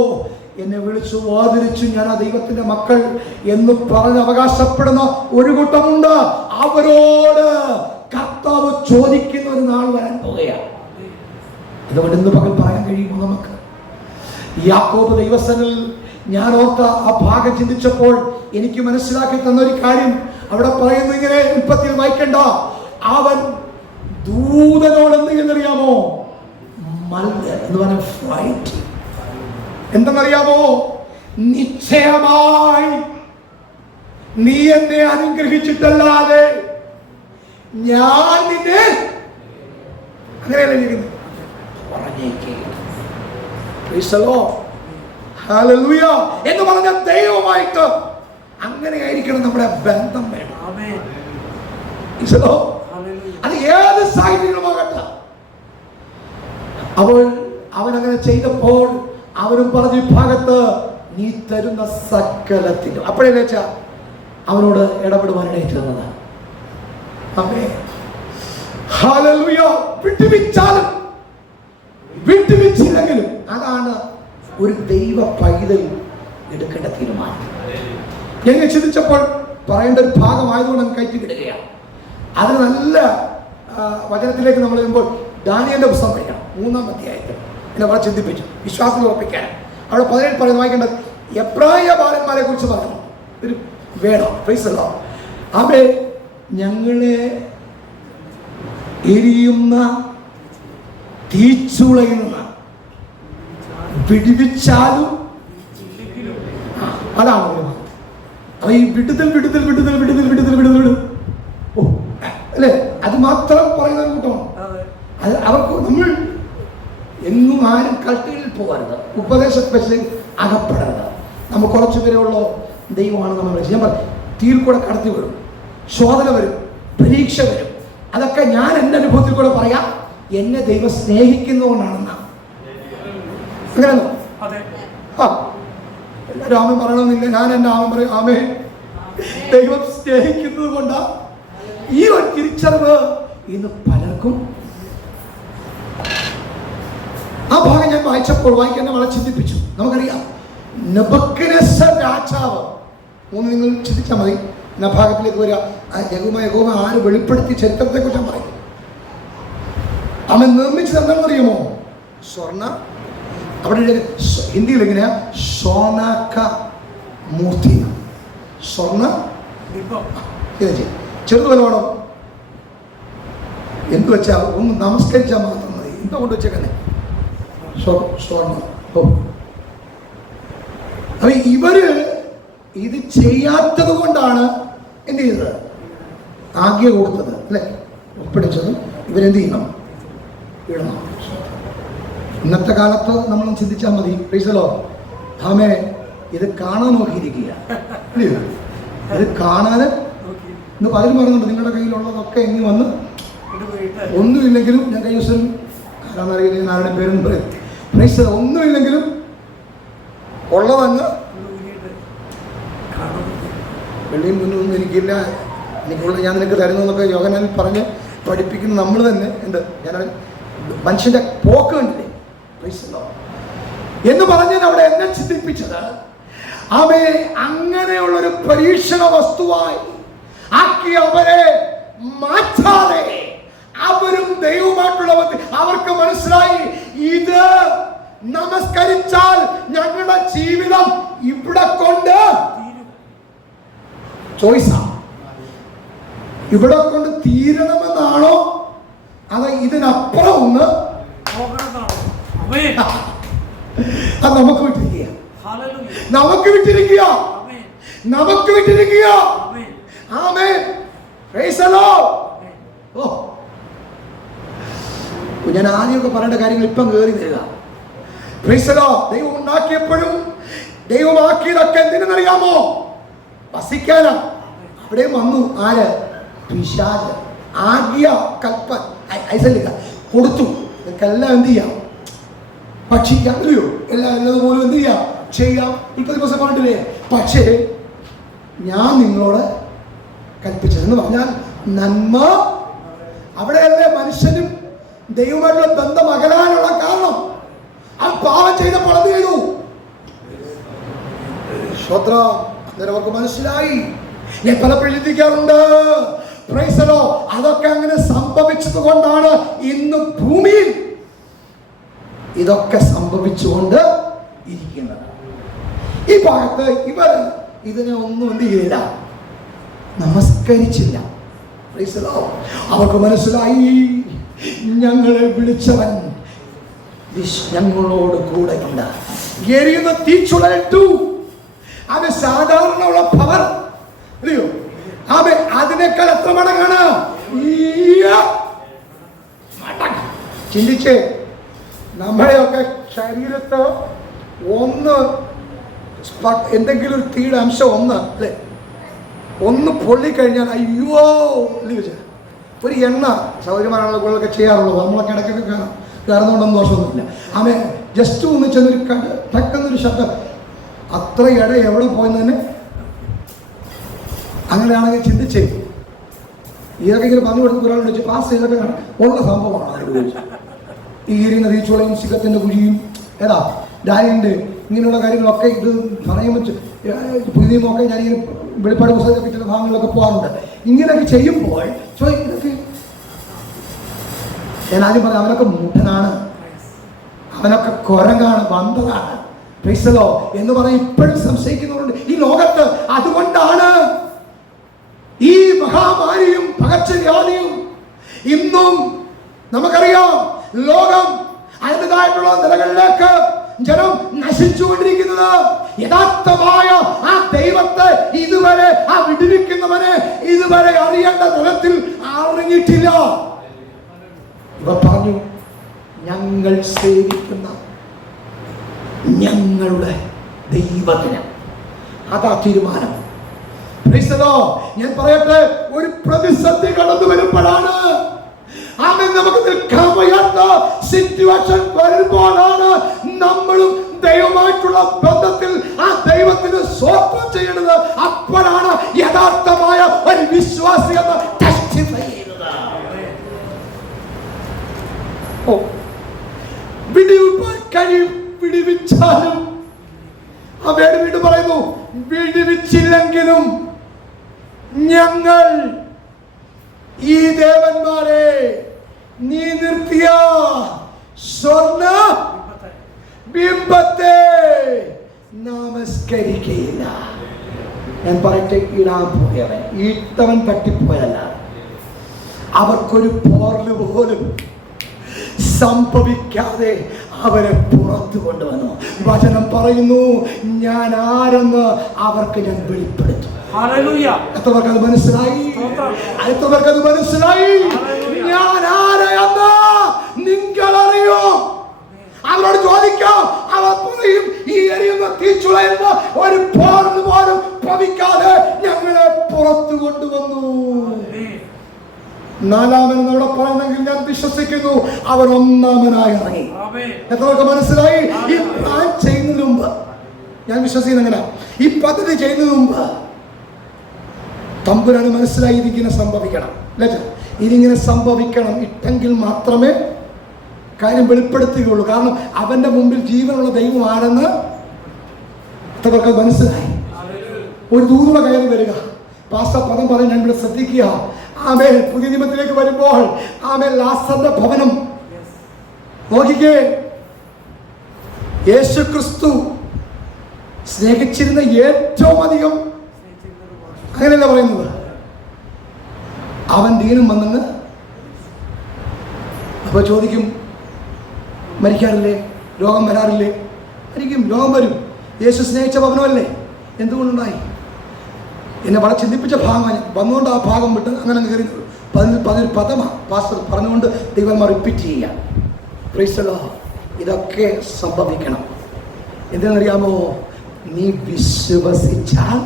എന്നെ വിളിച്ചു വേർതിരിച്ചു ഞാൻ ആ ദൈവത്തിന്റെ മക്കൾ എന്ന് പറഞ്ഞ് അവകാശപ്പെടുന്ന ഒരു കൂട്ടമുണ്ട്. അവരോട് കർത്താവ് ചോദിക്കുന്ന ഒരു നാൾ വരാൻ പോകുകയാണ്. അതുകൊണ്ട് ഇന്ന് പകൽ പറയാൻ കഴിയുമോ നമുക്ക്? യാക്കോബ് ദൈവസനിൽ ഞാൻ ഓർത്ത ആ ഭാഗം ചിന്തിച്ചപ്പോൾ എനിക്ക് മനസ്സിലാക്കി തന്നൊരു കാര്യം അവിടെ പറയുന്നു ഇങ്ങനെ, ഉൽപ്പത്തിയിൽ വായിക്കണ്ട, അവൻ ദൂതനോട് എന്തെന്നറിയാമോ? എന്ന് പറഞ്ഞ ഫ്ലൈറ്റ് എന്തെന്നറിയാമോ? നിശ്ചയമായി നീ എന്നെ അനുഗ്രഹിച്ചിട്ടല്ലാതെ ഞാൻ നിന്നെ അങ്ങനെയല്ല ഇരിക്കുന്നത് എന്ന് പറഞ്ഞ ദൈവമായിട്ട് അങ്ങനെയായിരിക്കണം നമ്മുടെ ബന്ധം വേണം. അത് ഏത് സാഹചര്യമാകട്ടെ. അവൻ അങ്ങനെ ചെയ്തപ്പോൾ അവനും പറഞ്ഞ ഭാഗത്ത് നീ തരുന്ന സകലത്തിലും അപ്പോഴേ വെച്ചാ അവനോട് ഇടപെടുവാനിടയിട്ടുള്ളത്. വിട്ടുവീച്ചാലും വിട്ടുവീച്ചില്ലെങ്കിലും അതാണ് ഒരു ദൈവ പൈതൽ എടുക്കേണ്ട തീരുമാനം. ഞാൻ ചിന്തിച്ചപ്പോൾ പറയേണ്ട ഒരു ഭാഗമായതുകൊണ്ട് നമുക്ക് കയറ്റി വിടുകയാണ്. അതിന് നല്ല വചനത്തിലേക്ക് നമ്മൾ വരുമ്പോൾ ദാനിയേലിന്റെ പുസ്തകം പഠിക്കണം. 3-ാം അധ്യായത്തിൽ എന്നെ വളരെ ചിന്തിപ്പിച്ചു, വിശ്വാസം ഉറപ്പിക്കാൻ. അവിടെ 17 പറയുന്നത് വായിക്കേണ്ടത് എബ്രായ ബാലന്മാരെ കുറിച്ച് പറഞ്ഞു ഒരു വേണം. പ്രൈസല്ലോ, അവരെ ഞങ്ങളെ എരിയുന്ന തീച്ചുളയിൽ നിന്ന് വിടുവിച്ചാലും അതാണ് അപ്പൊ ഈ വിടുതൽ വിടുതൽ വിടുതൽ വിടുതൽ വിടുതൽ വിടുതൽ വിടും അല്ലേ? അത് മാത്രം പറയുന്ന ഒരു കൂട്ടമാണ്. അത് അവർക്ക് നമ്മൾ എങ്ങും ആരും കട്ടിലിൽ പോകരുത്, ഉപദേശത്തിൽ അകപ്പെടരുത്. നമ്മൾ കുറച്ചു പേരുള്ള ദൈവമാണ് നമ്മൾ. ഞാൻ പറയും, തീയിൽ കൂടെ കടത്തി വരും, ശോധന വരും, പരീക്ഷ വരും. അതൊക്കെ ഞാൻ എൻ്റെ അനുഭവത്തിൽ കൂടെ പറയാം, എന്നെ ദൈവം സ്നേഹിക്കുന്നതുകൊണ്ടാണെന്നാണ്. അങ്ങനെയാണോ? എല്ലാവരും ആമൻ പറയണമെന്നില്ല. ഞാൻ എൻ്റെ ആമൻ പറയും, ആമേ ദൈവം സ്നേഹിക്കുന്നത് കൊണ്ടാ. ഈ ഒരു തിരിച്ചറിവ് ഇന്ന് പലർക്കും. ആ ഭാഗം ഞാൻ വായിച്ചപ്പോൾ വായിക്കാൻ വളരെ ചിന്തിപ്പിച്ചു. നമുക്കറിയാം, നെബൂഖദ്നേസർ രാജാവ്, നിങ്ങൾ ചിന്തിച്ചാൽ മതി. ആ ഭാഗത്തിലേക്ക് വരിക. യഹോവ ആര് വെളിപ്പെടുത്തി ചരിത്രത്തെ കുറിച്ച് പറയും. അവൻ നിർമ്മിച്ചത് എന്താണെന്നറിയുമോ? സ്വർണ്ണ, അവിടെ ഹിന്ദിയിൽ എങ്ങനെയാ? സോനാക്ക മൂർത്തി. സ്വർണ്ണ ചെറുതുപോലെ വേണം. എന്ത് വെച്ചാ ഒന്ന് നമസ്കരിച്ചാൽ മാത്രം മതി. എന്താ കൊണ്ട് വെച്ചേക്കന്നെ സ്വർണ്ണം. അപ്പൊ ഇവര് ഇത് ചെയ്യാത്തത് കൊണ്ടാണ് എന്ത് ചെയ്തത്? ആജ്ഞ കൊടുത്തത് അല്ലെ, ഒപ്പിടിച്ചത്. ഇവരെന്ത് ചെയ്യണം? ഇടണം. ഇന്നത്തെ കാലത്ത് നമ്മൾ ചിന്തിച്ചാൽ മതി. പ്ലീസലോ ആമേ, ഇത് കാണാൻ നോക്കിയിരിക്കുക. ഇത് കാണാൻ ഇന്ന് പലരും പറയുന്നുണ്ട്, നിങ്ങളുടെ കയ്യിലുള്ളതൊക്കെ എങ്ങനെ വന്ന് ഒന്നുമില്ലെങ്കിലും ഞാൻ കഴിഞ്ഞ ദിവസം ആരാന്നറിയില്ല, ആരുടെ പേരും പറയും, പ്ലീസ് ഒന്നുമില്ലെങ്കിലും ഉള്ളതങ്ങ് വെള്ളിയും മുന്നൊന്നും എനിക്കില്ല, എനിക്കുള്ള ഞാൻ നിനക്ക് തരുന്നതെന്നൊക്കെ യോഹന്നാൻ പറഞ്ഞ് പഠിപ്പിക്കുന്ന നമ്മൾ തന്നെ. എന്ത് ഞാൻ മനുഷ്യന്റെ പോക്ക് കണ്ടില്ലേ എന്ന് പറഞ്ഞത് അവിടെ എന്നെ ചിന്തിപ്പിച്ചത്, അവയെ അങ്ങനെയുള്ളൊരു പരീക്ഷണ വസ്തുവായി ആക്കി അവരെ മാറ്റാതെ അവരും ദൈവമായിട്ടുള്ള അവർക്ക് മനസ്സിലായി, ഈ നമസ്കരിച്ചാൽ ഞങ്ങളുടെ ജീവിതം ഇവിടെ കൊണ്ട് ചോയ്സാ. ഇവിടെ കൊണ്ട് തീരണമെന്നാണോ അത് ഇതിനപ്പുറം ഒന്ന് അത് നമുക്ക് വിട്ടിരിക്കുക, നമുക്ക് വിട്ടിരിക്കുക, നമുക്ക് വിട്ടിരിക്കുക. ആമേൻ. Praise the lord. ഓ, ഞാൻ ആദ്യമൊക്കെ പറയേണ്ട കാര്യങ്ങൾ ഇപ്പം കയറി തരിക. Praise the lord. ദൈവം ഉണ്ടാക്കിയപ്പോഴും ദൈവമാക്കിയതൊക്കെ എന്തിനെന്നറിയാമോ? വസിക്കാനാ. അവിടെ വന്നു ആര്? പിശാച്. ആജ്ഞ കൽപ്പന ഐസലിക്ക കൊടുത്തു, നിങ്ങൾക്കെല്ലാം എന്ത് ചെയ്യാം? ഭക്ഷിക്കാം, ഇല്ലയോ? എല്ലാം എന്നതുപോലും എന്ത് ചെയ്യാം? ചെയ്യാം. 30 ദിവസം പറഞ്ഞിട്ടില്ലേ? പക്ഷേ ഞാൻ നിങ്ങളോട് കൽപ്പിച്ചതെന്ന് പറഞ്ഞാൽ നന്മ. അവിടെയല്ലേ മനുഷ്യനും ദൈവമായിട്ടുള്ള ബന്ധം അകലാനുള്ള കാരണം? ആ പാപം ചെയ്തപ്പോൾ എന്ത് ചെയ്തു? ശ്രോത്രം, അന്നേരം അവർക്ക് മനസ്സിലായി. ഞാൻ പലപ്പോഴും ചിന്തിക്കാറുണ്ട്, പ്രൈസ് ദി ലോർഡ്, അതൊക്കെ അങ്ങനെ സംഭവിച്ചത് കൊണ്ടാണ് ഇന്ന് ഭൂമിയിൽ ഇതൊക്കെ സംഭവിച്ചുകൊണ്ട് ഇരിക്കുന്നത്. ഈ ഭാഗത്ത് ഇവർ ഇതിനെ ഒന്നും എന്ത് ചെയ്യില്ല, നമസ്കരിച്ചില്ല. Price the Lord. അവർക്ക് മനസ്സിലായി, ഞങ്ങളെ വിളിച്ചവൻ ഞങ്ങളോട് കൂടെ ഉണ്ട്. എരിയുന്ന തീച്ചുളട്ടു. അത് സാധാരണ ഉള്ള പവർ, അല്ലയോ? അവൻ അതിനേക്കാൾ എത്ര മടങ്ങാണ്? ചിന്തിച്ചേ, നമ്മുടെയൊക്കെ ശരീരത്ത് ഒന്ന് എന്തെങ്കിലും ഒരു തീയുടെ അംശം ഒന്ന് അല്ലേ, ഒന്ന് പൊള്ളിക്കഴിഞ്ഞാൽ അയ്യോ അല്ലേ? ഒരു എണ്ണ സൗകര്യമായുള്ള കൂടുതലൊക്കെ ചെയ്യാറുള്ളത്, നമ്മളൊക്കെ ഇടയ്ക്കൊക്കെ കയറുന്നതുകൊണ്ടൊന്നും ദോഷമൊന്നുമില്ല. അവൻ ജസ്റ്റ് ഒന്ന് ചെന്നൊരു പെട്ടെന്നൊരു ശബ്ദം, അത്ര ഇട എവിടെ പോയെന്ന്. അങ്ങനെയാണെങ്കിൽ ചിന്തിച്ചേ, ഇതൊക്കെ ഇങ്ങനെ പറഞ്ഞു കൊടുത്ത് ഒരാൾ വിളിച്ച് പാസ് ചെയ്തൊക്കെ ഉള്ള സംഭവമാണ്. ഈ എരിയുന്ന തീച്ചുളയും സിഖത്തിന്റെ കുഴിയും ഏതാ ഡാനിന്റെ ഇങ്ങനെയുള്ള കാര്യങ്ങളൊക്കെ ഇത് പറയുമ്പോൾ പുതിയ നോക്കാൻ ഞാനിങ്ങനെ വെളിപ്പാട് പുസ്തകത്തെ പറ്റുന്ന ഭാഗങ്ങളിലൊക്കെ പോകാറുണ്ട്. ഇങ്ങനെയൊക്കെ ചെയ്യുമ്പോൾ ഇതൊക്കെ ഞാൻ ആദ്യം പറഞ്ഞു, അവനൊക്കെ മൂഢനാണ്, അവനൊക്കെ കുരങ്ങാണ്, വന്നതാണ്. പ്രൈസ് ദി ലോർഡ് എന്ന് പറഞ്ഞ് ഇപ്പോഴും സംശയിക്കുന്നവരുണ്ട് ഈ ലോകത്ത്. അതുകൊണ്ടാണ് ഈ മഹാമാരിയും പകർച്ചവ്യാധിയും ഇന്നും നമുക്കറിയാം ലോകം അതിൻ്റെതായിട്ടുള്ള നിലകളിലേക്ക് ജനം നശിച്ചുകൊണ്ടിരിക്കുന്നത്. യഥാർത്ഥമായ ആ ദൈവത്തെ ഇതുവരെ, ആ വിടുവിക്കുന്നവനെ ഇതുവരെ അറിയേണ്ട തലത്തിൽ അറിഞ്ഞിട്ടില്ല. ഇവ പറഞ്ഞു, ഞങ്ങൾ സേവിക്കുന്ന ഞങ്ങളുടെ ദൈവത്തിന്. അതാ തീരുമാനം. ഞാൻ പറയട്ടെ, ഒരു പ്രതിസന്ധി കടന്നു വരുമ്പോഴാണ്, നമുക്ക് നിൽക്കാൻ വയ്യാത്ത സിറ്റുവേഷൻ വരുമ്പോഴാണ് നമ്മളും ദൈവമായിട്ടുള്ള ബന്ധത്തിൽ ആ ദൈവത്തിന് സ്വന്തം ചെയ്യുന്നത്. അപ്പോഴാണ് യഥാർത്ഥമായ ഒരു വിശ്വാസി എന്ന് ടെസ്റ്റിഫൈ ചെയ്യുന്നത്. വിടുവിച്ചാലും അവര് വീണ്ടും പറയുന്നു, വിടുവിച്ചില്ലെങ്കിലും ഞങ്ങൾ ഈ ദേവന്മാരെ നീ നിർത്തിയ സ്വർണ്ണ ബിംബത്തെ നമസ്കരിക്കയില്ല. ഞാൻ പറയട്ടെ, ഇടാൻ പോയവൻ ഇട്ടവൻ തട്ടിപ്പോയല്ല, അവർക്കൊരു പോർല് പോലും സംഭവിക്കാതെ അവരെ പുറത്തു കൊണ്ടുവന്നു. വചനം പറയുന്നു, ഞാൻ ആരെന്ന് അവർക്ക് ഞാൻ വെളിപ്പെടുത്തും. എത്രവർക്കത് മനസ്സിലായി? എത്രവർക്കത് മനസ്സിലായി? ഞാൻ ആരെയെന്ന് നിങ്ങൾ അറിയോ? അവരോട് ചോദിക്കാം, അവർ പറയും, ഈ എരിയുന്ന തീച്ചുളയിൽ ഒരു പോർന്ന് പോലും ഭവിക്കാതെ ഞങ്ങളെ പുറത്തു കൊണ്ടുവന്നു. നാലാമൻ അവിടെ പറയുന്നെങ്കിൽ ഞാൻ വിശ്വസിക്കുന്നു അവർ ഒന്നാമനായി ഇറങ്ങി. എത്രയൊക്കെ മനസ്സിലായി? ഈ പ്ലാൻ ചെയ്യുന്നതിന് മുമ്പ് ഞാൻ വിശ്വസിക്കുന്ന എങ്ങനെ, ഈ പദ്ധതി ചെയ്യുന്നതിന് മുമ്പ് തമ്പുരാന് മനസ്സിലായി ഇതിങ്ങനെ സംഭവിക്കണം, ഇതിങ്ങനെ സംഭവിക്കണം. ഇട്ടെങ്കിൽ മാത്രമേ കാര്യം വെളിപ്പെടുത്തുകയുള്ളൂ. കാരണം അവന്റെ മുമ്പിൽ ജീവനുള്ള ദൈവം ആണെന്ന് എത്രയൊക്കെ മനസ്സിലായി. ഒരു ദൂത കയറി വരിക, പാസ്റ്റർ പദം പറഞ്ഞ് ഞാൻ ഇവിടെ ശ്രദ്ധിക്കുക. ആമേൻ. പുതിയ നിയമത്തിലേക്ക് വരുമ്പോൾ ആമേൻ, ലാസറിന്റെ ഭവനം നോക്കിക്കേ. യേശു ക്രിസ്തു സ്നേഹിച്ചിരുന്ന ഏറ്റവും അധികം, അങ്ങനെയല്ല പറയുന്നത്, അവൻ ദീനം വന്നെന്ന്. അപ്പോൾ ചോദിക്കും, മരിക്കാറില്ലേ? രോഗം വരാറില്ലേ? മരിക്കും, രോഗം വരും. യേശു സ്നേഹിച്ച ഭവനമല്ലേ? എന്തുകൊണ്ടുണ്ടായി? എന്നെ വളരെ ചിന്തിപ്പിച്ച ഭാഗമാണ്. വന്നുകൊണ്ട് ആ ഭാഗം വിട്ട് അങ്ങനെ കയറി പതിനൊരു പദമാണ് പാസ്റ്റർ പറഞ്ഞുകൊണ്ട് ദൈവം റിപ്പീറ്റ് ചെയ്യുക. Price the Lord. ഇതൊക്കെ സംഭവിക്കണം. എന്തിനറിയാമോ? നീ വിശ്വസിച്ചാൽ.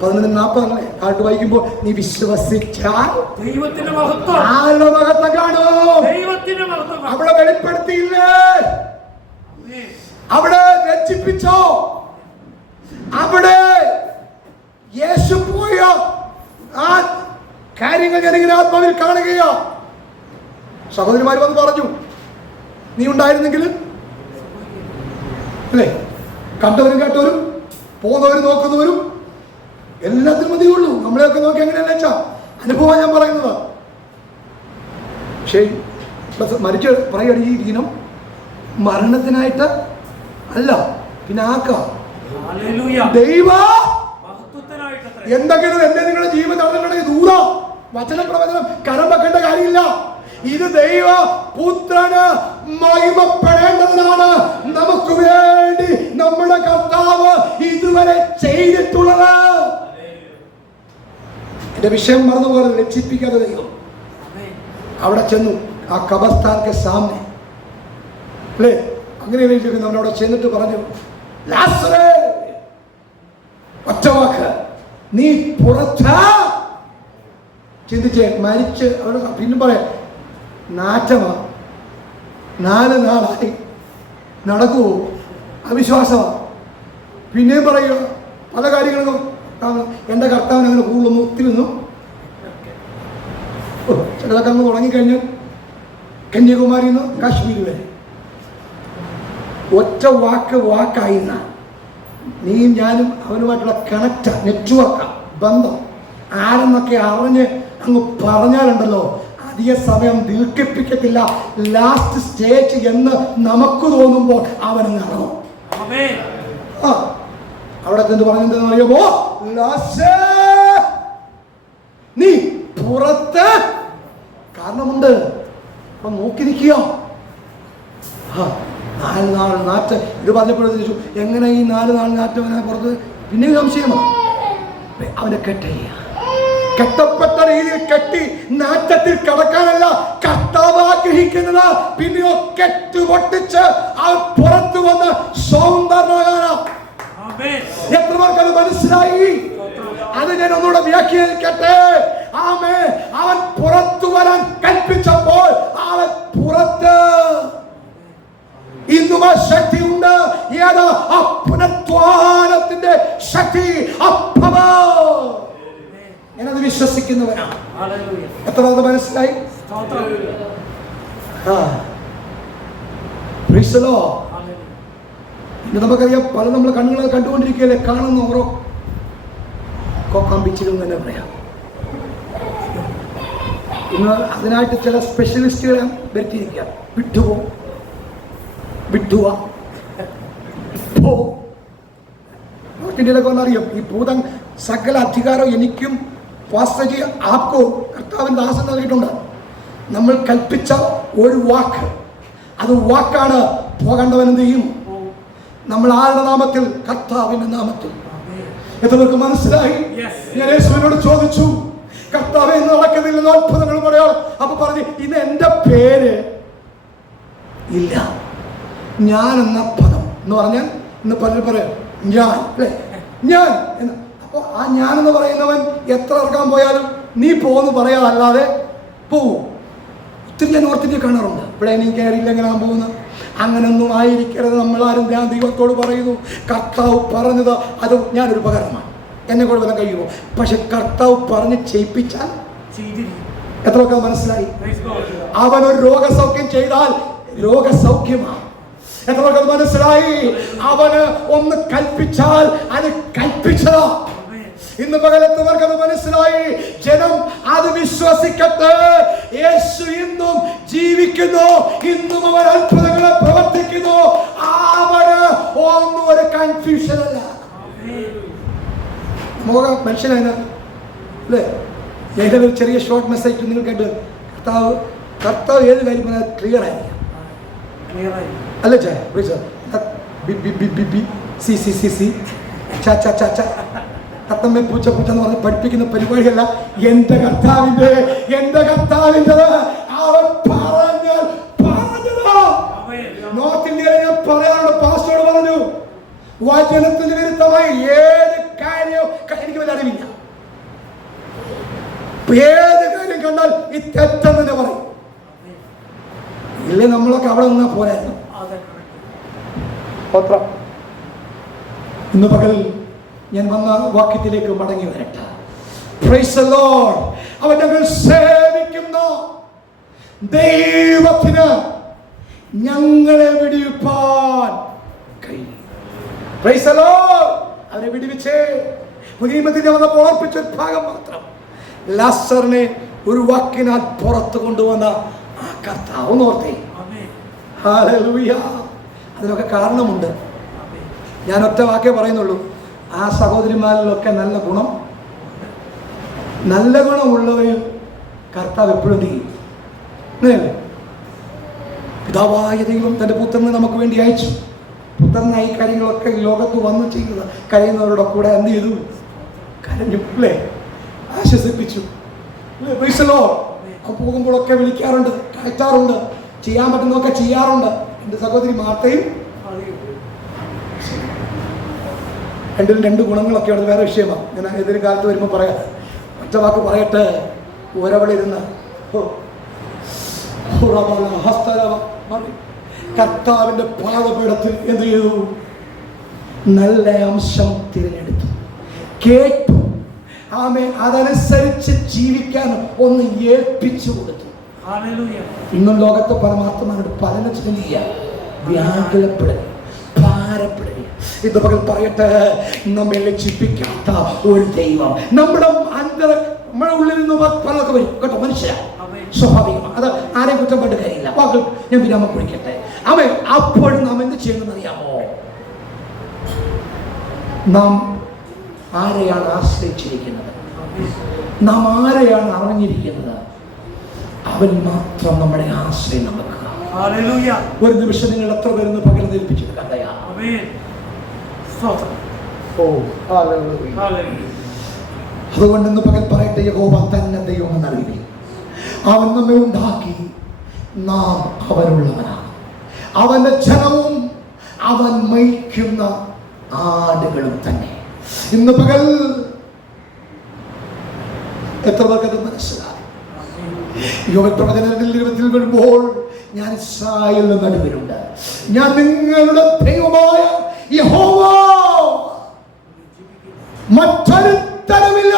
11:40 കാട്ട് വായിക്കുമ്പോൾ, നീ വിശ്വസിച്ചാൽ ദൈവത്തിന്റെ മഹത്വം കാണും. അവിടെ വെളിപ്പെടുത്തിയില്ലേ? അവിടെ രക്ഷിപ്പിച്ചോ? അവിടെ യേശു പോയ ആ കാര്യങ്ങൾ ഞാനിങ്ങനെ ആത്മാവിൽ കാണുകയോ. സഹോദരിമാർ വന്ന് പറഞ്ഞു, നീ ഉണ്ടായിരുന്നെങ്കിൽ അല്ലേ? കണ്ടവരും കേട്ടവരും പോകുന്നവരും നോക്കുന്നവരും എല്ലാത്തിനും മതിയുള്ളൂ. നമ്മളെയൊക്കെ നോക്കി എങ്ങനെയല്ല വെച്ചാ അനുഭവം ഞാൻ പറയുന്നത്. ശരി, മരിച്ച് പറയുകയാണ്, ഈ ദിനം മരണത്തിനായിട്ട് അല്ല, പിന്നെ ആക്കാം. ദൈവ എന്തെങ്കിലും എന്റെ നിങ്ങളുടെ ജീവിതം നടന്നിട്ടുണ്ടെങ്കിൽ ദൂര വചന പ്രവചനം കരം വെക്കേണ്ട കാര്യമില്ല. ഇത് ദൈവ പുത്രന് മഹിമപ്പെടേണ്ടതിനാണ് നമുക്ക് വേണ്ടി നമ്മുടെ കർത്താവ് ഇതുവരെ ചെയ്തിട്ടുള്ളത്. എന്റെ വിഷയം മറന്നുപോലെ രക്ഷിപ്പിക്കാതെ ദൈവം അവിടെ ചെന്നു. ആ കബർസ്ഥാനത്തെ സാമനെ അല്ലേ, അങ്ങനെ നമ്മളവിടെ ചെന്നിട്ട് പറഞ്ഞു, ലാസറേ, ഒറ്റ വാക്ക്, നീ പുറത്ത്. ചിന്തിച്ചേ, മരിച്ച് അവിടെ പിന്നെ പറയാം, നാറ്റമാ, 4 നാളായി, നടക്കുവോ? അവിശ്വാസമാ. പിന്നെയും പറയുക പല കാര്യങ്ങളും. എൻ്റെ കർത്താവിന് അങ്ങനെ കൂടുതലൊന്നും ഒത്തിരി ഒന്നും ചിലതൊക്കെ അങ്ങ് തുടങ്ങിക്കഴിഞ്ഞാൽ കന്യാകുമാരിയിൽ നിന്ന് കാശ്മീർ വരെ ഒറ്റ വാക്കായിരുന്ന നീയും ഞാനും അവനുമായിട്ടുള്ള കണക്റ്റ്, നെറ്റ്വർക്ക്, ബന്ധം ആരെന്നൊക്കെ അറിഞ്ഞ് അങ്ങ് പറഞ്ഞാലുണ്ടല്ലോ, അധിക സമയം ദീർഘിപ്പിക്കത്തില്ല. ലാസ്റ്റ് സ്റ്റേജ് എന്ന് നമുക്ക് തോന്നുമ്പോൾ അവനങ്ങ് ഇറങ്ങും. ആ അവിടെ എന്ത് പറഞ്ഞെന്ന് അറിയാമോ? നീ പുറത്ത്. കാരണമുണ്ട്. അപ്പൊ നോക്കി നിൽക്കുക. 4 നാൾ നാറ്റ്. ഇത് പറഞ്ഞപ്പോഴേ ചോദിച്ചു, എങ്ങനെ ഈ 4 നാൾ നാറ്റ് അവനെ പുറത്ത്? പിന്നെ സംശയമാണ്. അവനെ കെട്ടപ്പെട്ട രീതിയിൽ കെട്ടി നാറ്റത്തിൽ കടക്കാനല്ല കർത്താവ് ആഗ്രഹിക്കുന്നത്. പിന്നെയോ കെട്ടുപൊട്ടിച്ച് അവൻ പുറത്തു വന്ന് സൗന്ദര്യകാരം. എത്ര പേർക്ക് അത് മനസ്സിലായി? അത് ഞാൻ ഒന്നുകൂടെ വ്യാഖ്യാനിക്കട്ടെ. ആമേൻ. അവൻ പുറത്തു വരാൻ കൽപ്പിച്ചപ്പോൾ അവൻ പുറത്ത്. ഇന്നും ആ ശക്തി ഉണ്ട്. ഏതാ? ആ പുനരുത്ഥാനത്തിന്റെ ശക്തി. ഞാനത് വിശ്വസിക്കുന്നവനാണ്. എത്ര പേർക്ക് മനസ്സിലായി? ഇന്ന് നമുക്കറിയാം, പല നമ്മൾ കണ്ണുകളെ കണ്ടുകൊണ്ടിരിക്കുകയല്ലേ, കാണുന്ന ഓരോ കോക്കാമ്പിച്ചിലും തന്നെ പറയാം. ഇന്ന് അതിനായിട്ട് ചില സ്പെഷ്യലിസ്റ്റുകളെ വരുത്തിയിരിക്കുക. നോർത്ത് ഇന്ത്യയിലൊക്കെ ഒന്നറിയാം, ഈ ഭൂതം സകല അധികാരം എനിക്കും വാസ്തവി ആപ്കോ കർത്താവിൻ്റെ ദാസൻ നൽകിയിട്ടുണ്ട്. നമ്മൾ കൽപ്പിച്ച ഒരു വാക്ക്, അത് വാക്കാണ്. പോകേണ്ടവൻ എന്ത് ചെയ്യും? നമ്മൾ ആരുടെ നാമത്തിൽ? കർത്താവിന്റെ നാമത്തിൽ. എത്രപേർക്ക് മനസ്സിലായി? ഞാൻ യേശുവിനോട് ചോദിച്ചു, കർത്താവേ ഇന്ന് നടക്കുന്നില്ലെന്ന് അത്ഭുതങ്ങൾ പറയാം. അപ്പൊ പറഞ്ഞു, ഇന്ന് എന്റെ പേര് ഇല്ല. ഞാൻ എന്ന പദം എന്ന് പറഞ്ഞാൽ ഇന്ന് പലരും പറയാം ഞാൻ, അല്ലേ? ഞാൻ എന്ന്. അപ്പൊ ആ ഞാൻ എന്ന് പറയുന്നവൻ എത്ര ഇറക്കാൻ പോയാലും നീ പോന്ന് പറയാതല്ലാതെ പോവും. ഒത്തിരി ഞാൻ നോർത്ത് ഇന്ത്യ കാണാറുണ്ട്. ഇവിടെ എനിക്ക് കയറിയില്ല എങ്ങനെയാ പോകുന്നത്. അങ്ങനൊന്നും ആയിരിക്കരുത്. നമ്മളാരും ഞാൻ ദൈവത്തോട് പറയുന്നു, കർത്താവ് പറഞ്ഞത് അത് ഞാനൊരു ഉപകരണമാണ്, എന്നെ കൊണ്ട് വല്ല കഴിയുമോ? പക്ഷെ കർത്താവ് പറഞ്ഞ് ചെയ്യിപ്പിച്ചാൽ എത്രയൊക്കെ മനസ്സിലായി? അവനൊരു രോഗസൗഖ്യം ചെയ്താൽ രോഗസൗഖ്യമാണ്. എത്രയൊക്കെ മനസ്സിലായി? അവന് ഒന്ന് കൽപ്പിച്ചാൽ അത് കൽപ്പിച്ചതാ. ഇന്ന് പകലത്തവർക്ക് അത് മനസ്സിലായി. ജനം അത് വിശ്വസിക്കട്ടെ. യേശു ഇന്നും ജീവിക്കുന്നു. ഇന്നും അവൻ അത്ഭുതങ്ങളെ പ്രവർത്തിക്കുന്നു. മനുഷ്യനായ അല്ലേ? ഏതൊരു ചെറിയ ഷോർട്ട് മെസ്സേജ് നിങ്ങൾ കേട്ട് കർത്താവ് ഏത് കാര്യം പറഞ്ഞാൽ ക്ലിയർ ആയിരിക്കും അല്ലേ? തത്തമ്മ പൂച്ച പൂച്ച എന്ന് പറഞ്ഞ് പഠിപ്പിക്കുന്ന പരിപാടിയല്ല. എന്റെ കർത്താവിന്റെ അവൻ പറഞ്ഞാൽ പറഞ്ഞതോ. നോർത്ത് ഇന്ത്യയിലെ ഞാൻ പറയാനുള്ള പാസ്റ്റോട് പറഞ്ഞു, വചനത്തിന് വിരുദ്ധമായി ഏത് കാര്യവും എനിക്ക് വലിയ അറിവില്ല. ഏത് കാര്യം കണ്ടാൽ ഈ തെറ്റെന്ന് തന്നെ പറയും. ഇല്ലേ നമ്മളൊക്കെ അവിടെ നിന്നാ പോരായിരുന്നു. ഇന്ന് പകൽ ഞാൻ വന്ന വാക്യത്തിലേക്ക് മടങ്ങി വരട്ടെ. Price the Lord. അവൻ ഞങ്ങൾ സേവിക്കുന്ന ദൈവത്തിന് ഞങ്ങളെ വിടുവിപ്പാൻ കഴിയും. Price the Lord. അവരെ വിടുവിച്ചേ. പുതിയ നിയമത്തിൽ വന്നപ്പോൾ ഓർപ്പിച്ച ഒരു ഭാഗം മാത്രം. ലാസറിനെ ഒരു വാക്കിനാൽ പുറത്തു കൊണ്ടുവന്ന ആ കർത്താവ് ഓർത്തേ. ഹല്ലേലൂയ. അതിനൊക്കെ കാരണമുണ്ട്. ഞാൻ ഒറ്റ വാക്കേ പറയുന്നുള്ളൂ. ആ സഹോദരിമാരിലൊക്കെ നല്ല ഗുണമുള്ളവരിൽ കർത്താവ് എപ്പോഴും ചെയ്യും. അങ്ങനെയല്ലേ? പിതാവായ ദൈവം തൻ്റെ പുത്രനെ നമുക്ക് വേണ്ടി അയച്ചു. പുത്രനായി കാര്യങ്ങളൊക്കെ ലോകത്ത് വന്ന് ചെയ്യുന്നത് കരയുന്നവരുടെ കൂടെ എന്ത് ചെയ്തു? കരഞ്ഞു അല്ലേ? ആശ്വസിപ്പിച്ചു. പോകുമ്പോഴൊക്കെ വിളിക്കാറുണ്ട്, കയറ്റാറുണ്ട്, ചെയ്യാൻ പറ്റുന്നതൊക്കെ ചെയ്യാറുണ്ട്. എൻ്റെ സഹോദരി മാർത്തയും രണ്ടിലും രണ്ട് ഗുണങ്ങളൊക്കെ ഉണ്ട്. വേറെ വിഷയമാണ്. ഞാൻ ഏതൊരു കാലത്ത് വരുമ്പോൾ പറയാം. ഒറ്റ വാക്ക് പറയട്ടെ. ഒരവളിരുന്ന് കർത്താവിന്റെ പാദപീഠത്തിൽ എന്ത് ചെയ്തു? നല്ല അംശം തിരഞ്ഞെടുത്തു, കേട്ടു. ആമേ അതനുസരിച്ച് ജീവിക്കാൻ ഒന്ന് ഏൽപ്പിച്ചു കൊടുത്തു. ഇന്നും ലോകത്തെ പരമാത്മാനോട് പലരും ചിന്തിക്കുക, വ്യാകുലപ്പെടുക, ഭാരപ്പെടുക. ഇത് പകൽ പറയട്ടെ, നമ്മെ ലജ്ജിപ്പിക്കാത്ത ഒരു ദൈവം നമ്മുടെ ഉള്ളിൽ നിന്ന് പലതൊക്കെ വരും കേട്ടോ. മനുഷ്യരാ, സ്വാഭാവികമാണ്. അത് ആരെയും കുറ്റപ്പെട്ട് കാര്യമില്ല. വാക്കുകൾ ഞാൻ വിരാമം കുറിക്കട്ടെ. അവൻ അപ്പോഴും നാം എന്ത് ചെയ്യണമെന്ന് അറിയാമോ? നാം ആരെയാണ് ആശ്രയിച്ചിരിക്കുന്നത്? നാം ആരെയാണ് അറിഞ്ഞിരിക്കുന്നത്? അവൻ മാത്രം നമ്മുടെ ആശ്രയം നമുക്ക്. ഒരു നിമിഷം നിങ്ങൾ എത്ര പേരെന്ന് പകരം ഏൽപ്പിച്ചിട്ട് കണ്ടയാ? അതുകൊണ്ട് ഇന്ന് പകൽ പറയട്ടെ, യഹോവ തന്നെ ദൈവം എന്നറിയുക. അവൻ നമ്മെ ഉണ്ടാക്കി, നാം അവനുള്ളവനാണ്. അവന്റെ ജനവും അവൻ മയിക്കുന്ന ആടുകളും തന്നെ. ഇന്ന് പകൽ എത്ര പേർക്കത് മനസ്സിലായി? യോവേൽ പ്രവചനത്തിൽ 20 വരുമ്പോൾ, ഞാൻ ഇസ്രായേലിന്റെ നടുവിലുണ്ട്, ഞാൻ നിങ്ങളുടെ ദൈവമായ യഹോവ, മറ്റൊരുത്തരമില്ല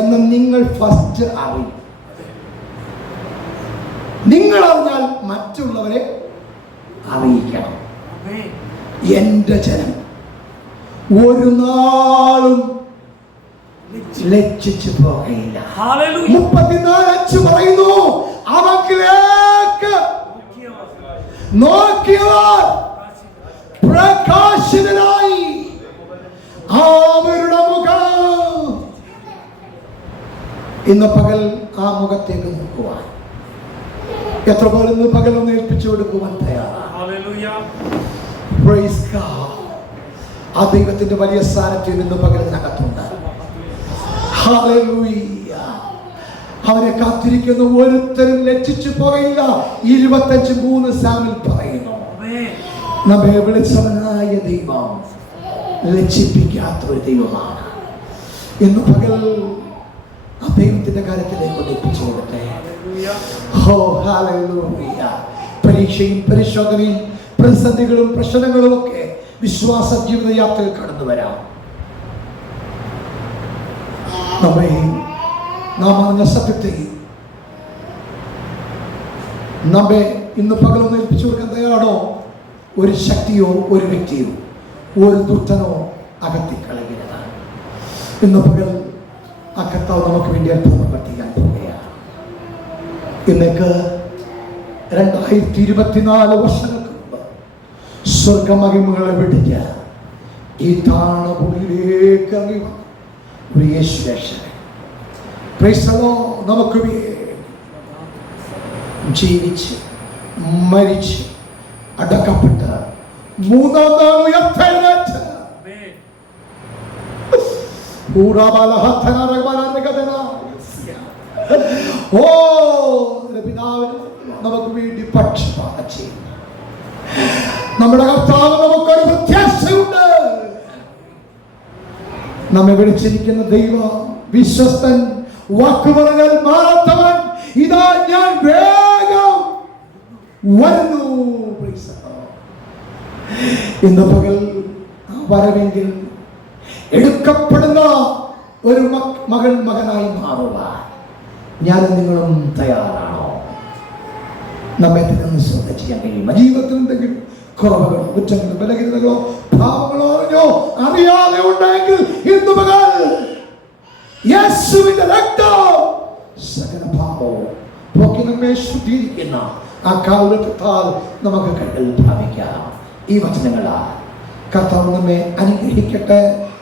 എന്ന് നിങ്ങൾ ഫസ്റ്റ് അറിയും. നിങ്ങൾ അറിഞ്ഞാൽ മറ്റുള്ളവരെ അറിയിക്കണം. എന്റെ ജനം ഒരു നാളും ലജ്ജിച്ചു പോകയില്ല. 34:5 പറയുന്നു, അവക്കിലേക്ക് നോക്കിയവർ പ്രകാശിതനായി അവരുടെ മുഖം. ഇന്ന് പകൽ ആ മുഖത്തേക്ക് നോക്കുവാൻ എത്ര പേർ ഇന്ന് പകൽ ഒന്ന് ഏൽപ്പിച്ചു കൊടുക്കുവാൻ തയ്യാറാണ്? ആ ദൈവത്തിന്റെ വലിയ സാന്നിധ്യം ഇന്ന് പകലിനകത്തുണ്ട്. ഹല്ലേലൂയ. അവനെ കാത്തിരിക്കുന്ന ഒരുത്തരും ലജ്ജിച്ചു പോകയില്ല. 25:3 സാമിൽ പറയുന്നു, നമ്മെ വിളിച്ചവനായ ദൈവം ലജ്ജിപ്പിക്കാത്ത ഒരു ദൈവമാണ്. ഇന്ന് പകൽ ആ ദൈവത്തിന്റെ കാര്യത്തിലേക്ക് ഒന്നിപ്പിച്ചു കൊടുത്തേ. പരീക്ഷയും പരിശോധനയും പ്രതിസന്ധികളും പ്രശ്നങ്ങളും ഒക്കെ വിശ്വാസ ജീവിതയാത്രയിൽ കടന്നു വരാം. നാം അറിഞ്ഞ സത്യത്തെ നമ്മെ ഇന്ന് പകലൊന്ന് ഏൽപ്പിച്ചു കൊടുക്കാൻ തയ്യാറാണോ? ഒരു ശക്തിയോ ഒരു വ്യക്തിയോ ഒരു ദുഷ്ടനോ അകത്തി കളയുന്നതാണ്. ഇന്ന് പകൽ ആ കർത്താവ് നമുക്ക് വേണ്ടി അത്ഭുതം പ്രവർത്തിക്കാൻ പോവുകയാണ്. ഇന്നേക്ക് 2024 വർഷങ്ങൾക്ക് മുമ്പ് സ്വർഗമഹിമകളെ വിടിഞ്ഞ് ഈ താണ ഭൂമിയിലേക്ക് ഇറങ്ങി വന്നു ഒരു യേശു രക്ഷകൻ. Price the Lord. നമുക്ക് ജീവിച്ച് മരിച്ച് അടക്കപ്പെട്ട് മൂന്നാം നാൾ ഉയർത്തെഴുന്നേറ്റ് പിതാവിന് നമുക്ക് വേണ്ടി പക്ഷപാതം ചെയ്യും. നമ്മുടെ കർത്താവ് നമുക്കൊരു പ്രത്യാശയുണ്ട്. നമ്മെ വിളിച്ചിരിക്കുന്ന ദൈവം വിശ്വസ്തൻ, വാക്കുപറഞ്ഞാൽ മാറാത്തവൻ. ഇതാ ഞാൻ വേഗം വരുന്നു. ഇന്ന് പകൽ വരവെങ്കിൽ എടുക്കപ്പെടുന്ന ഒരു മകനായി മാറുവാൻ ഞാനും നിങ്ങളും തയ്യാറാണോ? നമ്മെ തന്നെ ശ്രദ്ധ ചെയ്യാൻ കഴിയുമോ? ജീവിതത്തിൽ എന്തെങ്കിലും കുറവുകളോ കുറ്റങ്ങളോ ബലഹീനതകളോ ഭാവങ്ങളോ അറിയാതെ ഉണ്ടെങ്കിൽ ഇന്ന് പകൽ യേശുവിന്റെ രക്തം സകല ഭാവവും പോക്കി നമ്മെ ശുദ്ധീകരിക്കുന്ന ആ കാലത്താൽ നമുക്ക് കണ്ടൽ ഭാവിക്കാം. ഈ വചനങ്ങളാൽ കർത്താവ് നമ്മെ അനുഗ്രഹിക്കട്ടെ.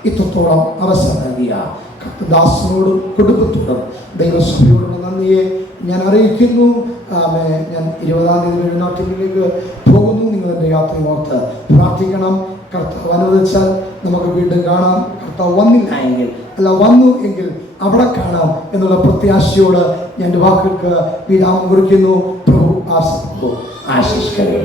ഇത്രത്തോളം അവസരം നൽകിയ കർത്തദാസനോടും കുടുംബത്തോടും ദൈവസഭയോടും നന്ദിയെ ഞാൻ അറിയിക്കുന്നു. ഞാൻ 20-ാം തീയതി വെളിനാട്ടിലേക്ക് പോകുന്നു. നിങ്ങളെൻ്റെ യാത്രയെ ഓർത്ത് പ്രാർത്ഥിക്കണം. കർത്താവ് അനുവദിച്ചാൽ നമുക്ക് വീണ്ടും കാണാം. കർത്താവ് വന്നില്ല എങ്കിൽ അല്ല വന്നു എങ്കിൽ അവിടെ കാണാം എന്നുള്ള പ്രത്യാശയോട് ഞാൻ എൻ്റെ വാക്കുകൾക്ക് വിരാമം കുറിക്കുന്നു. പ്രഭു ആശിക്കട്ടെ.